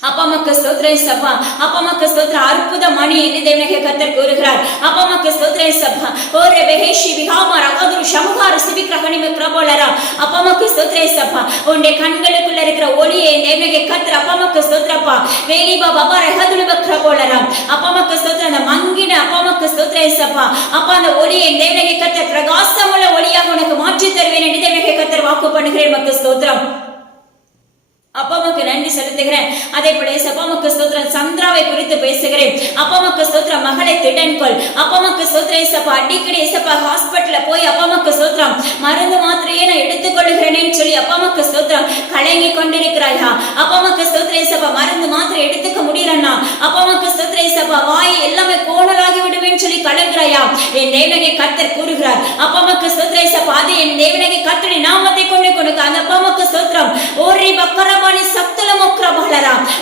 அப்பா அம்மாக்கு ஸ்தோத்திரம் சப்பா. அப்பா அம்மாக்கு ஸ்தோத்திரம். அற்புதம் மணி என்று தேவனாகிய கர்த்தர் கூறுகிறார். அப்பா உமக்கு ஸ்தோத்திரம் ஏசப்பா. ஓ ரெபெஹேஷி விஹாமா ரகதுரு ஷமுகார சிபிக்ரஹனிம கிரபோலரா. அப்பா உமக்கு ஸ்தோத்திரம் ஏசப்பா. உன்னுடைய கண்களுக்குள்ள இருக்கிற ஒளியை தேவனாகிய கர்த்தர் அப்பா உமக்கு ஸ்தோத்திரப்பா. வேலிபா பபா ரஹதுலுப கிரபோலரா. அப்பா உமக்கு ஸ்தோத்திரம். அந்த மங்கின அப்பா உமக்கு ஸ்தோத்திரம் ஏசப்பா. அப்பா அந்த ஒளியை தேவனாகிய கர்த்தர் பிரகாசமுள்ள ஒளியாக உனக்கு மாற்றி தருவேன் என்று தேவனாகிய கர்த்தர் வாக்கு பண்ணுகிறேன். உமக்கு ஸ்தோத்திரம். அப்பா உமக்கு நன்றி செலுத்துகிறேன். அதே போல அப்பா உமக்கு ஸ்தோத்திரம். சந்திராவை குறித்து பேசுகிறேன். அப்பா உமக்கு ஸ்தோத்திரம். மகளை திடன்கொள். அப்பா உமக்கு ஸ்தோத்திரம் ஏசப்பா. அடிக்கடி ஏசப்பா ஹாஸ்பிட்டல்ல போய் அப்பா உமக்கு ஸ்தோத்திரம் மருந்து மாத்திரையே நான் எடுத்துக்கொள்கிறேன்னு சொல்லி அப்பா உமக்கு ஸ்தோத்திரம் கலங்கி கொண்டிருக்கிறாயா? அப்பா உமக்கு ஸ்தோத்திரம் ஏசப்பா. மருந்து மாத்திரை எடுத்துக்க முடியலன்னா அப்பா உமக்கு ஸ்தோத்திரம் ஏசப்பா. வாய் எல்லாமே கோணலாகி விடுவேன்னு சொல்லி கலங்குறாயா? என் தேவனாகிய கர்த்தர் கூறுகிறார். அப்பா உமக்கு ஸ்தோத்திரம் ஏசப்பா. அது என் தேவனாகிய கர்த்தருடைய நாமத்தை கொண்டு கொடுக்க அந்த அப்பா உமக்கு ஸ்தோத்திரம். ஓரி பக்கர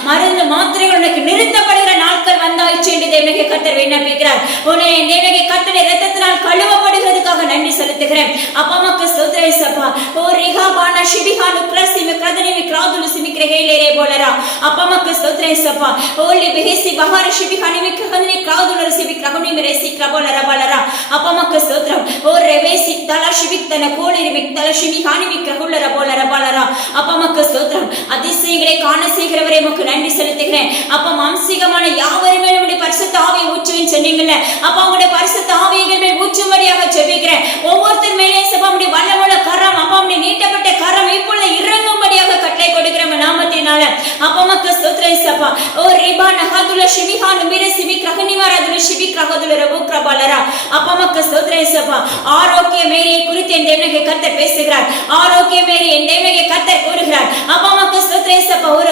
மருந்து மாத்திரைகள் உனக்கு நிறுத்தப்படுகிற நாட்கள் வந்தாயிற்று என்று தேவனாகிய கர்த்தர் விண்ணப்பிக்கிறார். உன்னை தேவனாகிய கர்த்தருடைய இரத்தத்தினால் கழுவப்படுகிறதுக்காக நன்றி செலுத்துகிறேன். அப்பா உமக்கு ஸ்தோத்திரம் ஏசப்பா. ஓ ரிஹாபானா ஷிபிஹானு பிரசிமி கிரதனிமி கிராதுலு சிமிக்ரஹேலேரே போலரா. அப்பா உமக்கு ஸ்தோத்திரம் ஏசப்பா. ஓ லிபிஹிசி பஹார ஷிபிஹானிமி கிரஹதனி கிராதுலு சிபிக்ரஹுனிமி ரெசி கிரபோலரா பலரா. அப்பா உமக்கு ஸ்தோத்திரம். ஓ ரெவேசி தலா ஷிபிக்தன கோலிரிமி தல ஷிபிஹானிமி கிரஹுலரா போலரா பலரா. அப்பா உமக்கு ஸ்தோத்திரம். அதிசயங்களை காண செய்கிறவரே உமக்கு நன்றி செலுத்துகிறேன். அப்பா மாம்சீகமான யாவருமே உங்களுடைய பரிசுத்த ஆவியை ஊற்றுவேன்னு சொன்னீங்கல்ல. அப்பா உங்களுடைய பரிசுத்த ஆவியை மேல் ஊற்றும்படியாக ஜெபிக்கிறேன். ஒவ்வொருத்தர் மேலே சபா உடைய வல்லமுள்ள கரம் அப்பா உடைய நீட்டப்பட்ட கரம் இப்பொழுது இறங்கும்படியாக கட்டளை கொடுக்கிற நாமத்தினால அப்பா உமக்கு ஸ்தோத்திரம் ஏசப்பா. ஓ ரிபா நஹதுல ஷிமிஹானு மிரசிமி கிரஹனிவரதுல ஷிபிக்ரஹதுல ரபுக்ரபலரா. அப்பா உமக்கு ஸ்தோத்திரம் ஏசப்பா. ஆரோக்கிய மேரியை குறித்து என் தேவனாகிய கர்த்தர் பேசுகிறார். ஆரோக்கிய மேரி என் தேவனாகிய கர்த்தர் கூறுகிறார். அப்பா உமக்கு ஸ்தோத்திரம் ஏசப்பா. ஒரு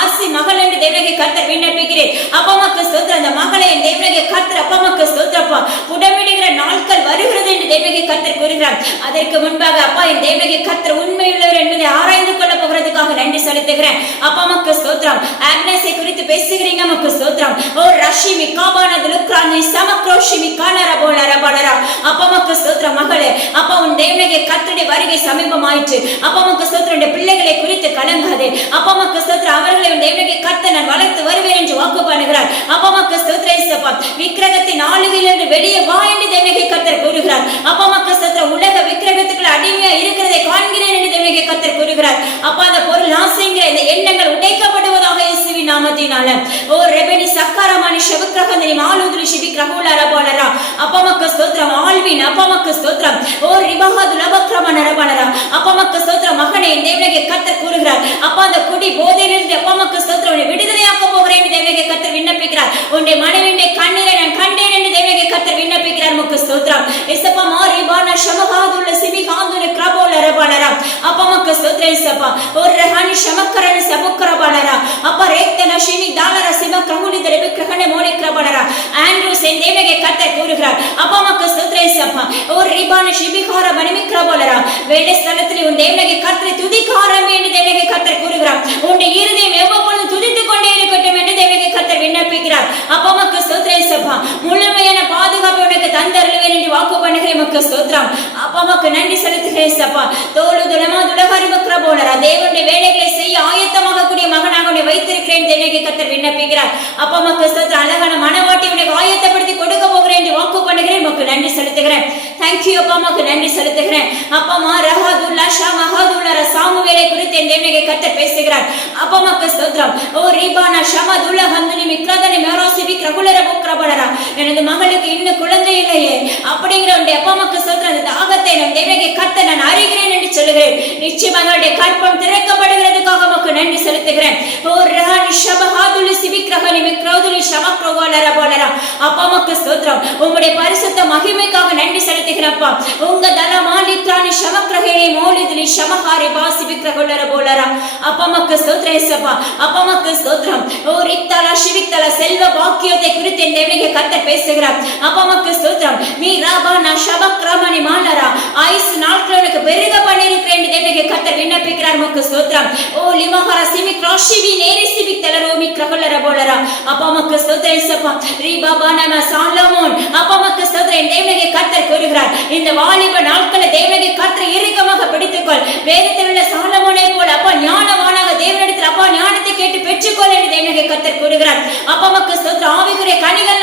ஆசி மகள் என்று தேவனாகிய கர்த்தர் விண்ணப்பிக்கிறேன். அப்பா உமக்கு ஸ்தோத்திரம். அந்த மகளை என் தேவனாகிய கர்த்தர் அப்பா உமக்கு ஸ்தோத்திரப்பா புடமிடுகிற நாட்கள் வருகிறது என்று தேவனாகிய கர்த்தர் கூறுகிறார். அதற்கு முன்பாக அப்பா என் தேவனாகிய கர்த்தர் உண்மையுள்ளவர் என்பதை ஆராய்ந்து கொள்ள போகிறதுக்காக நன்றி செலுத்துகிறேன். அப்பா உமக்கு ஸ்தோத்திரம். ஆக்னஸை குறித்து பேசுகிறீங்க. உமக்கு ஸ்தோத்திரம். ஓ ரஷி மிகாபான துலுக்ரானி சமக்ரோஷி மிகானர போலர பலரா. அப்பா உமக்கு ஸ்தோத்திரம். மகளே அப்பா உன் தேவனாகிய கர்த்தருடைய வருகை சமீபமாயிற்று. அப்பா உமக்கு ஸ்தோத்திரம். உன் பிள்ளைகளை குறித்து கலங்காதே. அப்பா உமக்கு ஸ்தோத்திரம். அவர்களை உன் தேவனாகிய கர்த்தர் நான் வளர்த்து வருவேன் என்று வாக்கு பண்ணுகிறார். அப்பா உமக்கு ஸ்தோத்திரம் ஏசப்பா. விக்கிரகத்தின் ஆளுகையிலிருந்து வெளியே வா என்று தேவனாகிய கர்த்தர் கூறுகிறார். அப்பா உமக்கு ஸ்தோத்திரம். உலக விக்கிரகத்துக்குள்ள அடிமையா இருக்கிறதை காண்கிறேன் என்று தேவனாகிய கர்த்தர் கூறுகிறார். அப்பா அந்த பொருள் ஆசைங்கிற இந்த எண்ணங்கள் உடைக்கப்படுவதாக இயேசுவின் நாமத்தினால. ஓ ரெபெனி சக்கரமணி ஷபக்ரஹந்தனி மாலுதுலி ஷிபிக்ரஹுலர போலரா. அப்பா உமக்கு ஸ்தோத்திரம். ஆல்வின் அப்பா உமக்கு ஸ்தோத்திரம். ஓ ரிபஹது லபக்ரமனர பலரா. அப்பா உமக்கு ஸ்தோத்திரம். மகனே தேவனாகிய கர்த்தர் கூறுகிறார். அப்பா அந்த குடி போதையிலிருந்து அப்பா உமக்கு ஸ்தோத்திரம் விடுதலையாக்க போகிறேன் என்று தேவனாகிய கர்த்தர் விண்ணப்பிக்கிறார். உன்னுடைய மனைவியுடைய கண்ணீரை நான் கண்டேன் என்று தேவனாகிய கர்த்தர் விண்ணப்பிக்கிறார். உமக்கு ஸ்தோத்திரம். இசப்பா மாரிபான ஷமகாதுல சிபிகாதுல கிரபோலர பலரா. அப்பா உமக்கு ஸ்தோத்திரம் இசப்பா. ஒரு ரஹானி ஷமக்கரன சபுக்கர பலரா. அப்பா ரேக்தன ஷிமி டாலர சிபக்ரஹுனி தரபிக்ரஹன மோனி கிரபலரா. ஆண்ட்ரூஸ் என் தேவனாகிய கர்த்தர் கூறுகிறார். அப்பா உமக்கு ஸ்தோத்திரம் இசப்பா. ஒரு ரிபான ஷிபிகார மணிமி கிரபோலரா. வேலை ஸ்தலத்தில் உன் தேவனாகிய கர்த்தரை துதிக்க ஆரம்பி என்று தேவனாகிய கர்த்தர் கூறுகிறார். உன்னுடைய இருதயம் எவ்வளவு துதித்துக் கொண்டே இருக்கட்டும் என்று தேவனாகிய கர்த்தர் விண்ணப்பிக்கிறார். அப்பா உமக்கு ஸ்தோத்திரம் இசப்பா. முழுமையான பாதுகாப்பு உனக்கு தந்தருளுவேன் என்று வாக்கு பண்ணுகிறேன். உமக்கு ஸ்தோத்திரம். அப்பா உமக்கு நன்றி செலுத்துகிறேன் இசப்பா. தோளு துலமா துலகரிபக்ர போலரா. தேவனுடைய வேலைகளை செய்ய ஆயத்தமாக கூடிய மகனாக உன்னை வைத்திருக்கிறேன் தேவனாகிய கர்த்தர் விண்ணப்பிக்கிறார். அப்பா உமக்கு ஸ்தோத்திரம். அழகான மனவாட்டி உனக்கு ஆயத்தப்படுத்தி கொடுக்க போகிறேன் என்று வாக்கு பண்ணுகிறேன். உமக்கு நன்றி செலுத்துகிறேன். தேங்க்யூ அப்பா உமக்கு நன்றி செலுத்துகிறேன். அப்பா மா ரஹதுல்லா ஷா மஹதுல்லா சாமுவேலை குறித்து என் தேவனாகிய கர்த்தர் பேசுகிறார். அப்பா உமக்கு ஸ்தோத்திரம். ஓ ரிபானா ஷமதுல்லா ஹந்தனி மிக்ரதனி மேரோசி விக்ரகுலர புக்ரபலரா. எனது மகளுக்கு இன்னும் குழந்தை இல்லையே அப்படிங்கிற உன்னுடைய அப்பா உமக்கு ஸ்தோத்திரம். அந்த தாகத்தை நான் தேவனாகிய கர்த்தர் நான் அறிகிறேன் என்று சொல்லுகிறேன். நிச்சயமாக அவருடைய கற்பம் திறக்கப்படுகிறதுக்காக உமக்கு நன்றி செலுத்துகிறேன். ஓ ரஹானி ஷபஹாதுலி சிபிக்ரஹனி மிக்ரௌதுலி ஷமக்ரோகலர போலரா. அப்பா உமக்கு ஸ்தோத்திரம். உம்முடைய பரிசுத்த மகிமைக்காக நன்றி செலுத்துகிறேன்ப்பா. உங்க தலமாலித்ரானி ஷமக்ரஹேனி மௌலிதுலி ஷமஹாரி பாசி விக்ரகுலர போலரா. அப்பா உமக்கு ஸ்தோத்திரம் இயேசுப்பா. அப்பா உமக்கு ஸ்தோத்திரம். ஓ ரிக்தலா ஷிவிக்தலா செல்வ பாக்கியத்தை குறித்து என் தேவனாகிய கர்த்தர் பேசுகிறார். அப்பா உமக்கு ஸ்தோத்திரம். மீ ராபானா ஷபக்ரமணி மாலரா. ஆயுசு நாட்கள் உனக்கு பெருக பண்ணியிருக்கிறேன் என்று தேவனாகிய கர்த்தர் விண்ணப்பிக்கிறார். உமக்கு ஸ்தோத்திரம். ஓ லிமஹரா சிமிக் ராஷிவி நேரி சிவிக்தலா ரோமி கிரகுலர போலரா. அப்பா உமக்கு ஸ்தோத்திரம் இயேசுப்பா. ரிபாபானா சாலமோன். அப்பா உமக்கு ஸ்தோத்திரம். என் தேவனாகிய கர்த்தர் கூறுகிறார். இந்த வாலிப நாட்களை தேவனாகிய கர்த்தரை இறுக்கமாக பிடித்துக்கொள். வேதத்தில் உள்ள சாலமோனை போல அப்பா ஞானவானாக தேவனிடத்தில் அப்பா ஞானத்தை கேட்டு பெற்றுக்கொள் என்று தேவனாகிய கர்த்தர் கூறுகிறார். அப்பா உமக்கு ஸ்தோத்திரம். ஆவிக்குரிய கனிகள்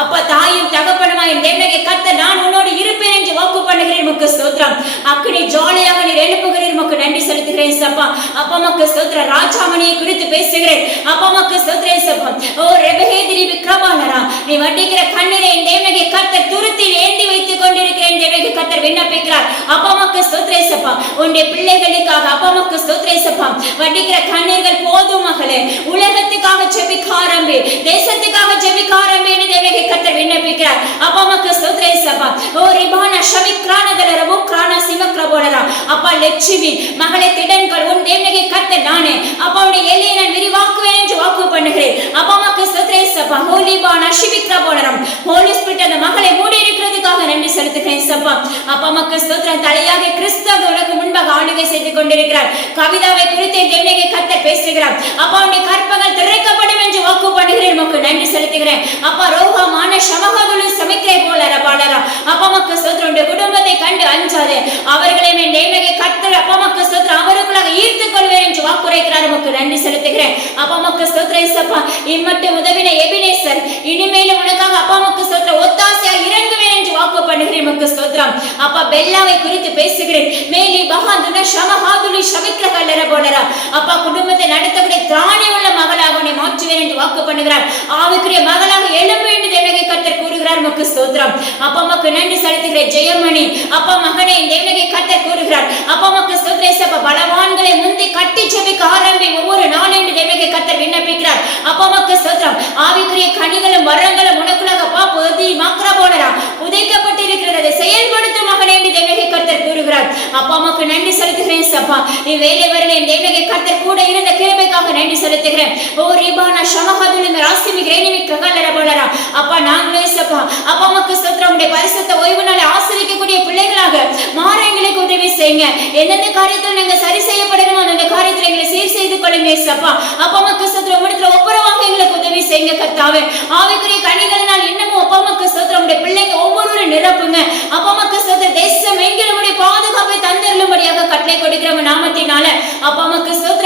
அப்பா தாயும் தகப்பனுமா என் தேவனே கர்த்தர் நான் உன்னோடு இருப்பேன் என்று வாக்கு பண்ணுகிறேன். உமக்கு ஸ்தோத்திரம். அக்கினி ஜாலியாக நீர் எழுப்புகிறீர். உமக்கு நன்றி செலுத்துகிறேன் சப்பா. அப்பா உமக்கு ஸ்தோத்திரம். ராஜாமணியை குறித்து பேசுகிறேன். அப்பா உமக்கு ஸ்தோத்திரம் சப்பா. ஓ ரெபஹேதிரி விக்ரபாலரா நீ வடிக்கிற கண்ணீரை என் தேவனே கர்த்தர் துருத்தில் ஏந்தி வைத்துக் கொண்டிருக்கிறேன். தேவனே கர்த்தர் விண்ணப்பிக்கிறார். அப்பா உமக்கு ஸ்தோத்திரம் சப்பா. உன்னுடைய பிள்ளைகளுக்காக அப்பா உமக்கு ஸ்தோத்திரம் சப்பா. வடிக்கிற கண்ணீர்கள் போதும் மகளே. உலகத்துக்காக ஜெபிக்க ஆரம்பி, தேசத்துக்காக ஜெபிக்க ஆரம்பி என்று தேவனே கர்த்தர் விண்ணப்பிக்கிறார். அப்பா உமக்கு ஸ்தோத்திரம் சப்பா. ஓ ரிபான ஷவிக்ரானதல ரபுக்ரான சிவக்ரபோலரா அப்பா லட்சுமி மகளே திடன்கள் உன் தேவனே கர்த்தர் நானே அப்பா உன்னுடைய எல்லையை நான் விரிவாக்குவேன் என்று வாக்கு பண்ணுகிறேன். அப்பா உமக்கு ஸ்தோத்திரம் சப்பா. ஹோலிபான ஷிவிக்ரபோலரம் ஹோலி ஸ்பிரிட் அந்த மகளை மூடி இருக்கிறதுக்காக நன்றி செலுத்துகிறேன் சப்பா. அப்பா உமக்கு ஸ்தோத்திரம். தலையாக கிறிஸ்துவ உனக்கு முன்பாக ஆளுகை செய்து கொண்டிருக்கிறார். கவிதாவை குறித்து தேவனே கர்த்தர் பேசுகிறார். அப்பா உன்னுடைய கற்பங்கள் திறக்கப்படும் என்று வாக்கு பண்ணுகிறேன். உமக்கு நன்றி செலுத்துகிறேன். அப்பா ரோகமான சமகதுளு சமிக்ரை போல ரபாலரா அப்பா உமக்கு ஸ்தோத்திரம். உன்னுடைய குடும்பத்தை கண்டு அஞ்சாதே. அவர்களை என் தேவனே கர்த்தர் அப்பா உமக்கு ஸ்தோத்திரம் அவருக்குள்ளாக ஈர்த்துக் கொள்வேன் என்று வாக்குரைக்கிறார். உமக்கு நன்றி செலுத்துகிறேன். அப்பா உமக்கு ஸ்தோத்திரம் சப்பா. இம்மட்டும் உதவின எபினேசர் இனிமேலும் உனக்காக அப்பா உமக்கு ஸ்தோத்திரம் ஒத்தாசையா இறங்குவேன் என்று வாக்கு பண்ணுகிறேன். உமக்கு ஸ்தோத்திரம். அப்பா பெல்லாவை குறித்து பேசுகிறேன். மேலி பஹாதுன ஷமஹாதுலி ஷவிக்ரகல்லர போலரா அப்பா குடும்பத்தை நடத்தக்கூடிய திராணி உள்ள மகளாக உன்னை மாற்றுவேன் என்று வாக்கு பண்ணுகிறார். ஆவிக்குரிய மகளாக எழும்பு என்று தேவனே கர்த்தர் கூறுகிறார். உமக்கு ஸ்தோத்திரம். அப்பா உமக்கு நன்றி செலுத்துகிறேன். ஜெயமணி அப்பா மகனே தேவனே கர்த்தர் கூறுகிறார். அப்பா உமக்கு ஸ்தோத்திரம் சப்பா. பலவான்களை முந்தி கட்டி ஜெபிக்க ஆரம்பி ஒவ்வொரு நாள் என்று தேவனே கர்த்தர் விண்ணப்பிக்கிறார். அப்பா உமக்கு ஸ்தோத்திரம். ஆவிக்குரிய கனிகளும் வரங்களும் உனக்குள்ளாக அப்பா பொதி மாக்ரா போலரா உதைக்கப்பட்டிருக்கிறது. செயல்படுத்தும் மகனே என்று தேவனே கர்த்தர் கூறுகிறார். அப்பா உமக்கு நன்றி செலுத்துகிறேன் சப்பா. நீ வேலை வரல தேவனே கர்த்தர் கூட இருந்த கிருபைக்காக நன்றி செலுத்துகிறேன். ஓ ரிபானா ஷமஹதுலி ராசிமி கிரேனிமி ககல்லர போலரா அப்பா நாங்களே சப்பா. அப்பா உமக்கு ஸ்தோத்திரம். உம்முடைய பரிசுத்த ஓய்வு நாளை ஆசீர்வதிக்கக்கூடிய பிள்ளைகளாக மாற எங்களுக்கு உதவி செய்யுங்க. எந்தெந்த காரியத்தில் நீங்க சரி செய்யப்படணுமோ அந்த காரியத்தில் எங்களை சீர் செய்து கொள்ளுங்க சப்பா. அப்பா உமக்கு ஸ்தோத்திரம். உம்மிடத்துல ஒப்புரவாக எங்களுக்கு உதவி செய்யுங்க கர்த்தாவே. ஆவிக்குரிய கனிகளினால் இன்னமும் அப்பா உமக்கு ஸ்தோத்திரம். உம்முடைய பிள்ளைங்க ஒவ்வொருவரும் நிரப்புங்க. அப்பா உமக்கு ஸ்தோத்திரம். தேசம் எங்கிலும் உம்முடைய பாதுகாப்பை தந்தருளும்படியாக கட்டளை கொடுக்கிறவங்க நாமத்தினால அப்பா உமக்கு ஸ்தோத்திரம்.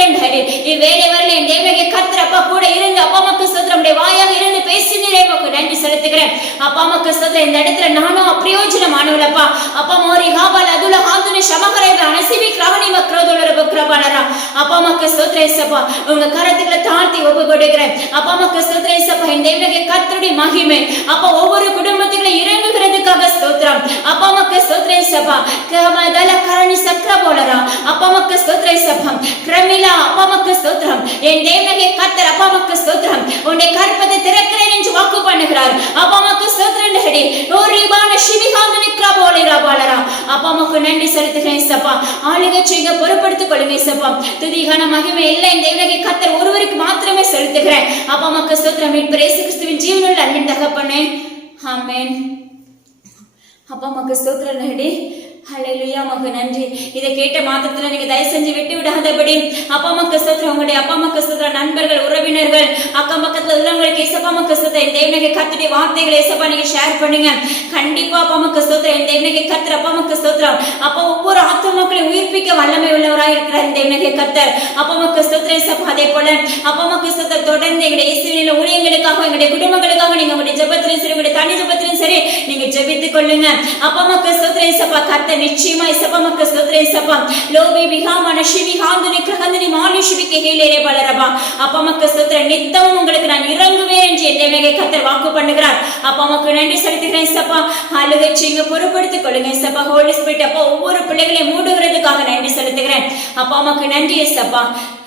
இவ்வேளை வரல என் தேவனே கர்த்தர் அப்பா கூட இருந்து அப்பா உமக்கு ஸ்தோத்திரம். உம்முடைய வாயாக இருந்து பேசினீரே உமக்கு நன்றி செலுத்துகிறேன். அப்பா உமக்கு ஸ்தோத்திரம். இந்த இடத்துல நானும் அப்பிரயோஜனமானவளப்பா. அப்பா மோரி ஹாபால் அதுல ஹாதுனி ஷமகரைல அனசிபி கிராவணி மக்ரோதுலர பக்ரபாலரா அப்பா உமக்கு ஸ்தோத்திரம் சப்பா. உங்க கரத்துக்களை தாழ்த்தி ஒப்பு கொடுக்கிறேன். அப்பா உமக்கு ஸ்தோத்திரம் சப்பா. இந்த தேவனே கர்த்தருடைய மகிமை அப்பா ஒவ்வொரு குடும்பத்துக்குள்ள இறங்குகிறதுக்காக ஸ்தோத்திரம். அப்பா உமக்கு ஸ்தோத்திரம் சப்பா. கமதல கரணி சக்கர போலரா அப்பா உமக்கு ஸ்தோத்திரம் சப்பா. கிரமிலா அப்பா உமக்கு ஸ்தோத்திரம். என் தேவனே கர்த்தர் அப்பா உமக்கு ஸ்தோத்திரம். உன்னுடைய கற்பத்தை திறக்கிறேன் என்று வாக்கு பண்ணுகிறார். அப்பா உமக்கு ஸ்தோத்திரம் ஹடி. ஓ ரிபான ஷிவிஹாதுனி கிரபோலிரா பாலரா அப்பா உமக்கு நன்றி செலுத்துகிறேன் சப்பா. ஆளுகை செய்ய பொறுப்படுத்திக் கொள்ளுங்க சப்பா. துதிகான மகிமை எல்லாம் இந்த தேவனே கர்த்தர் ஒருவருக்கு மாத்திரமே செலுத்துகிறேன். அப்பா உமக்கு ஸ்தோத்திரம். மீட்பர் இயேசு கிறிஸ்துவின் ஜீவனுள்ள அன்பின் தகப்பனே ஆமென். அப்பா உமக்கு ஸ்தோத்திரம் ஹடி. ஹல்லேலூயா உமக்கு நன்றி. இதை கேட்ட மாத்திரத்துல நீங்க தயவு செஞ்சு விட்டு விடாதபடி அப்பா அம்மாக்கு ஸ்தோத்திரம். உங்களுடைய அப்பா அம்மாக்கு ஸ்தோத்திரம். நண்பர்கள் உறவினர்கள் அக்கம் பக்கத்துல உள்ளவங்களுக்கு ஏசப்பா அம்மாக்கு ஸ்தோத்திரம். இந்த தேவனே கர்த்தருடைய வார்த்தைகளை ஏசப்பா நீங்க ஷேர் பண்ணுங்க. கண்டிப்பா அப்பா அம்மாக்கு ஸ்தோத்திரம். இந்த தேவனே கர்த்தர் அப்பா அம்மாக்கு ஸ்தோத்திரம். அப்பா ஒவ்வொரு ஆத்துமாக்களையும் உயிர்ப்பிக்க வல்லமை உள்ளவராய் இருக்கிறார் இந்த தேவனே கர்த்தர். அப்பா அம்மாக்கு ஸ்தோத்திரம் ஏசப்பா. அதே போல அப்பா அம்மாக்கு ஸ்தோத்திரம். தொடர்ந்து எங்களுடைய இயேசுவின் ஊழியங்களுக்காக எங்களுடைய குடும்பங்களுக்காக நீங்க உங்களுடைய ஜெபத்திலும் சரி உங்களுடைய தனி ஜெபத்திலும் சரி நீங்க ஜெபித்துக் கொள்ளுங்க. அப்பா அம்மாக்கு ஸ்தோத்திரம் ஏசப்பா. கர்த்தர் நிச்சயமா ஏசப்பா அம்மாக்கு ஸ்தோத்திரம் ஏசப்பா. லோபி விஹாமன ஷிவி ஹாந்துனி கிரஹந்தினி மாலிஷிவிக்கு ஹீலேரே பலரபா அப்பா அம்மாக்கு ஸ்தோத்திரம். நித்தமும் உங்களுக்கு நான் இறங்குவேன் என்று என் தேவனே கர்த்தர் வாக்கு பண்ணுகிறார். அப்பா அம்மாக்கு நன்றி செலுத்துகிறேன் ஏசப்பா. ஆளுகை செய்யுங்க பொறுப்படுத்திக் கொள்ளுங்க ஏசப்பா. ஹோலி ஸ்பிரிட் அப்பா ஒவ்வொரு பிள்ளைகளையும் மூடுகிறதுக்காக நன்றி செலுத்துகிறேன். அப்பா அம்மாக்கு நன்றி ஏசப்பா.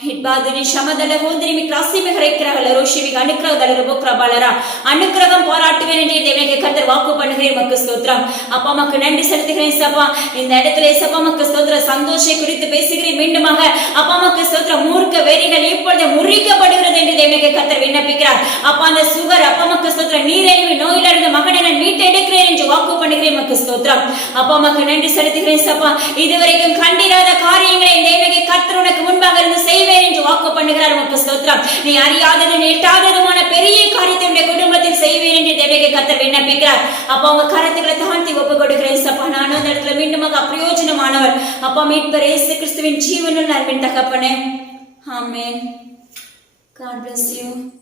ಹಿಟ್ಬಾದುನಿ ಶಮದಲ ಹೋದ್ರಿಮಿ ಕ್ರಾಸಿಮಿ ಹರೈಕ್ರಹಲ ರೋಷಿವಿಗೆ ಅನುಗ್ರಹದಲ್ಲ ರೋಕ್ರಬಾಲರ அனுக்கிரகம் போராட்டுவேன் என்று தேவனுக்கு கர்த்தர் வாக்கு பண்ணுகிறேன். மக்கு ஸ்தோத்திரம். அப்பா அம்மாக்கு நன்றி செலுத்துகிறேன் சப்பா. இந்த இடத்துல சப்பா மக்கு ஸ்தோத்திரம். சந்தோஷை குறித்து பேசுகிறேன். மீண்டுமாக அப்பா அம்மாக்கு ஸ்தோத்திரம். மூர்க்க வெறிகள் இப்பொழுது முறிக்கப்படுகிறது என்று தேவனுக்கு கர்த்தர் விண்ணப்பிக்கிறார். அப்பா அந்த சுகர் அப்பா அம்மாக்கு ஸ்தோத்திரம். நீரிழிவு நோயிலிருந்து மகனை நான் மீட்டெடுக்கிறேன் என்று வாக்கு பண்ணுகிறேன். மக்கு ஸ்தோத்திரம். அப்பா அம்மாக்கு நன்றி செலுத்துகிறேன் சப்பா. இதுவரைக்கும் கண்டிராத காரியங்களை தேவனுக்கு கர்த்தர் உனக்கு முன்பாக இருந்து செய்வேன் என்று வாக்கு பண்ணுகிறார். மக்கு ஸ்தோத்திரம். நீ அறியாததும் எட்டாததுமான பெரிய காரியத்தை குடும்பத்தில் செய்வேன் என்று தேவனுக்கு கர்த்தர் விண்ணப்பிக்கிறார். அப்பா உங்க கரத்துக்களை தாழ்த்தி ஒப்பு கொடுக்கிறேன் சப்பா. நானும் அந்த இடத்துல மீண்டுமாக அப்பிரயோஜனமானவர். அப்பா மீட்பர் இயேசு கிறிஸ்துவின் ஜீவனுள்ள அன்பின் தகப்பனே ஆமென். God bless you.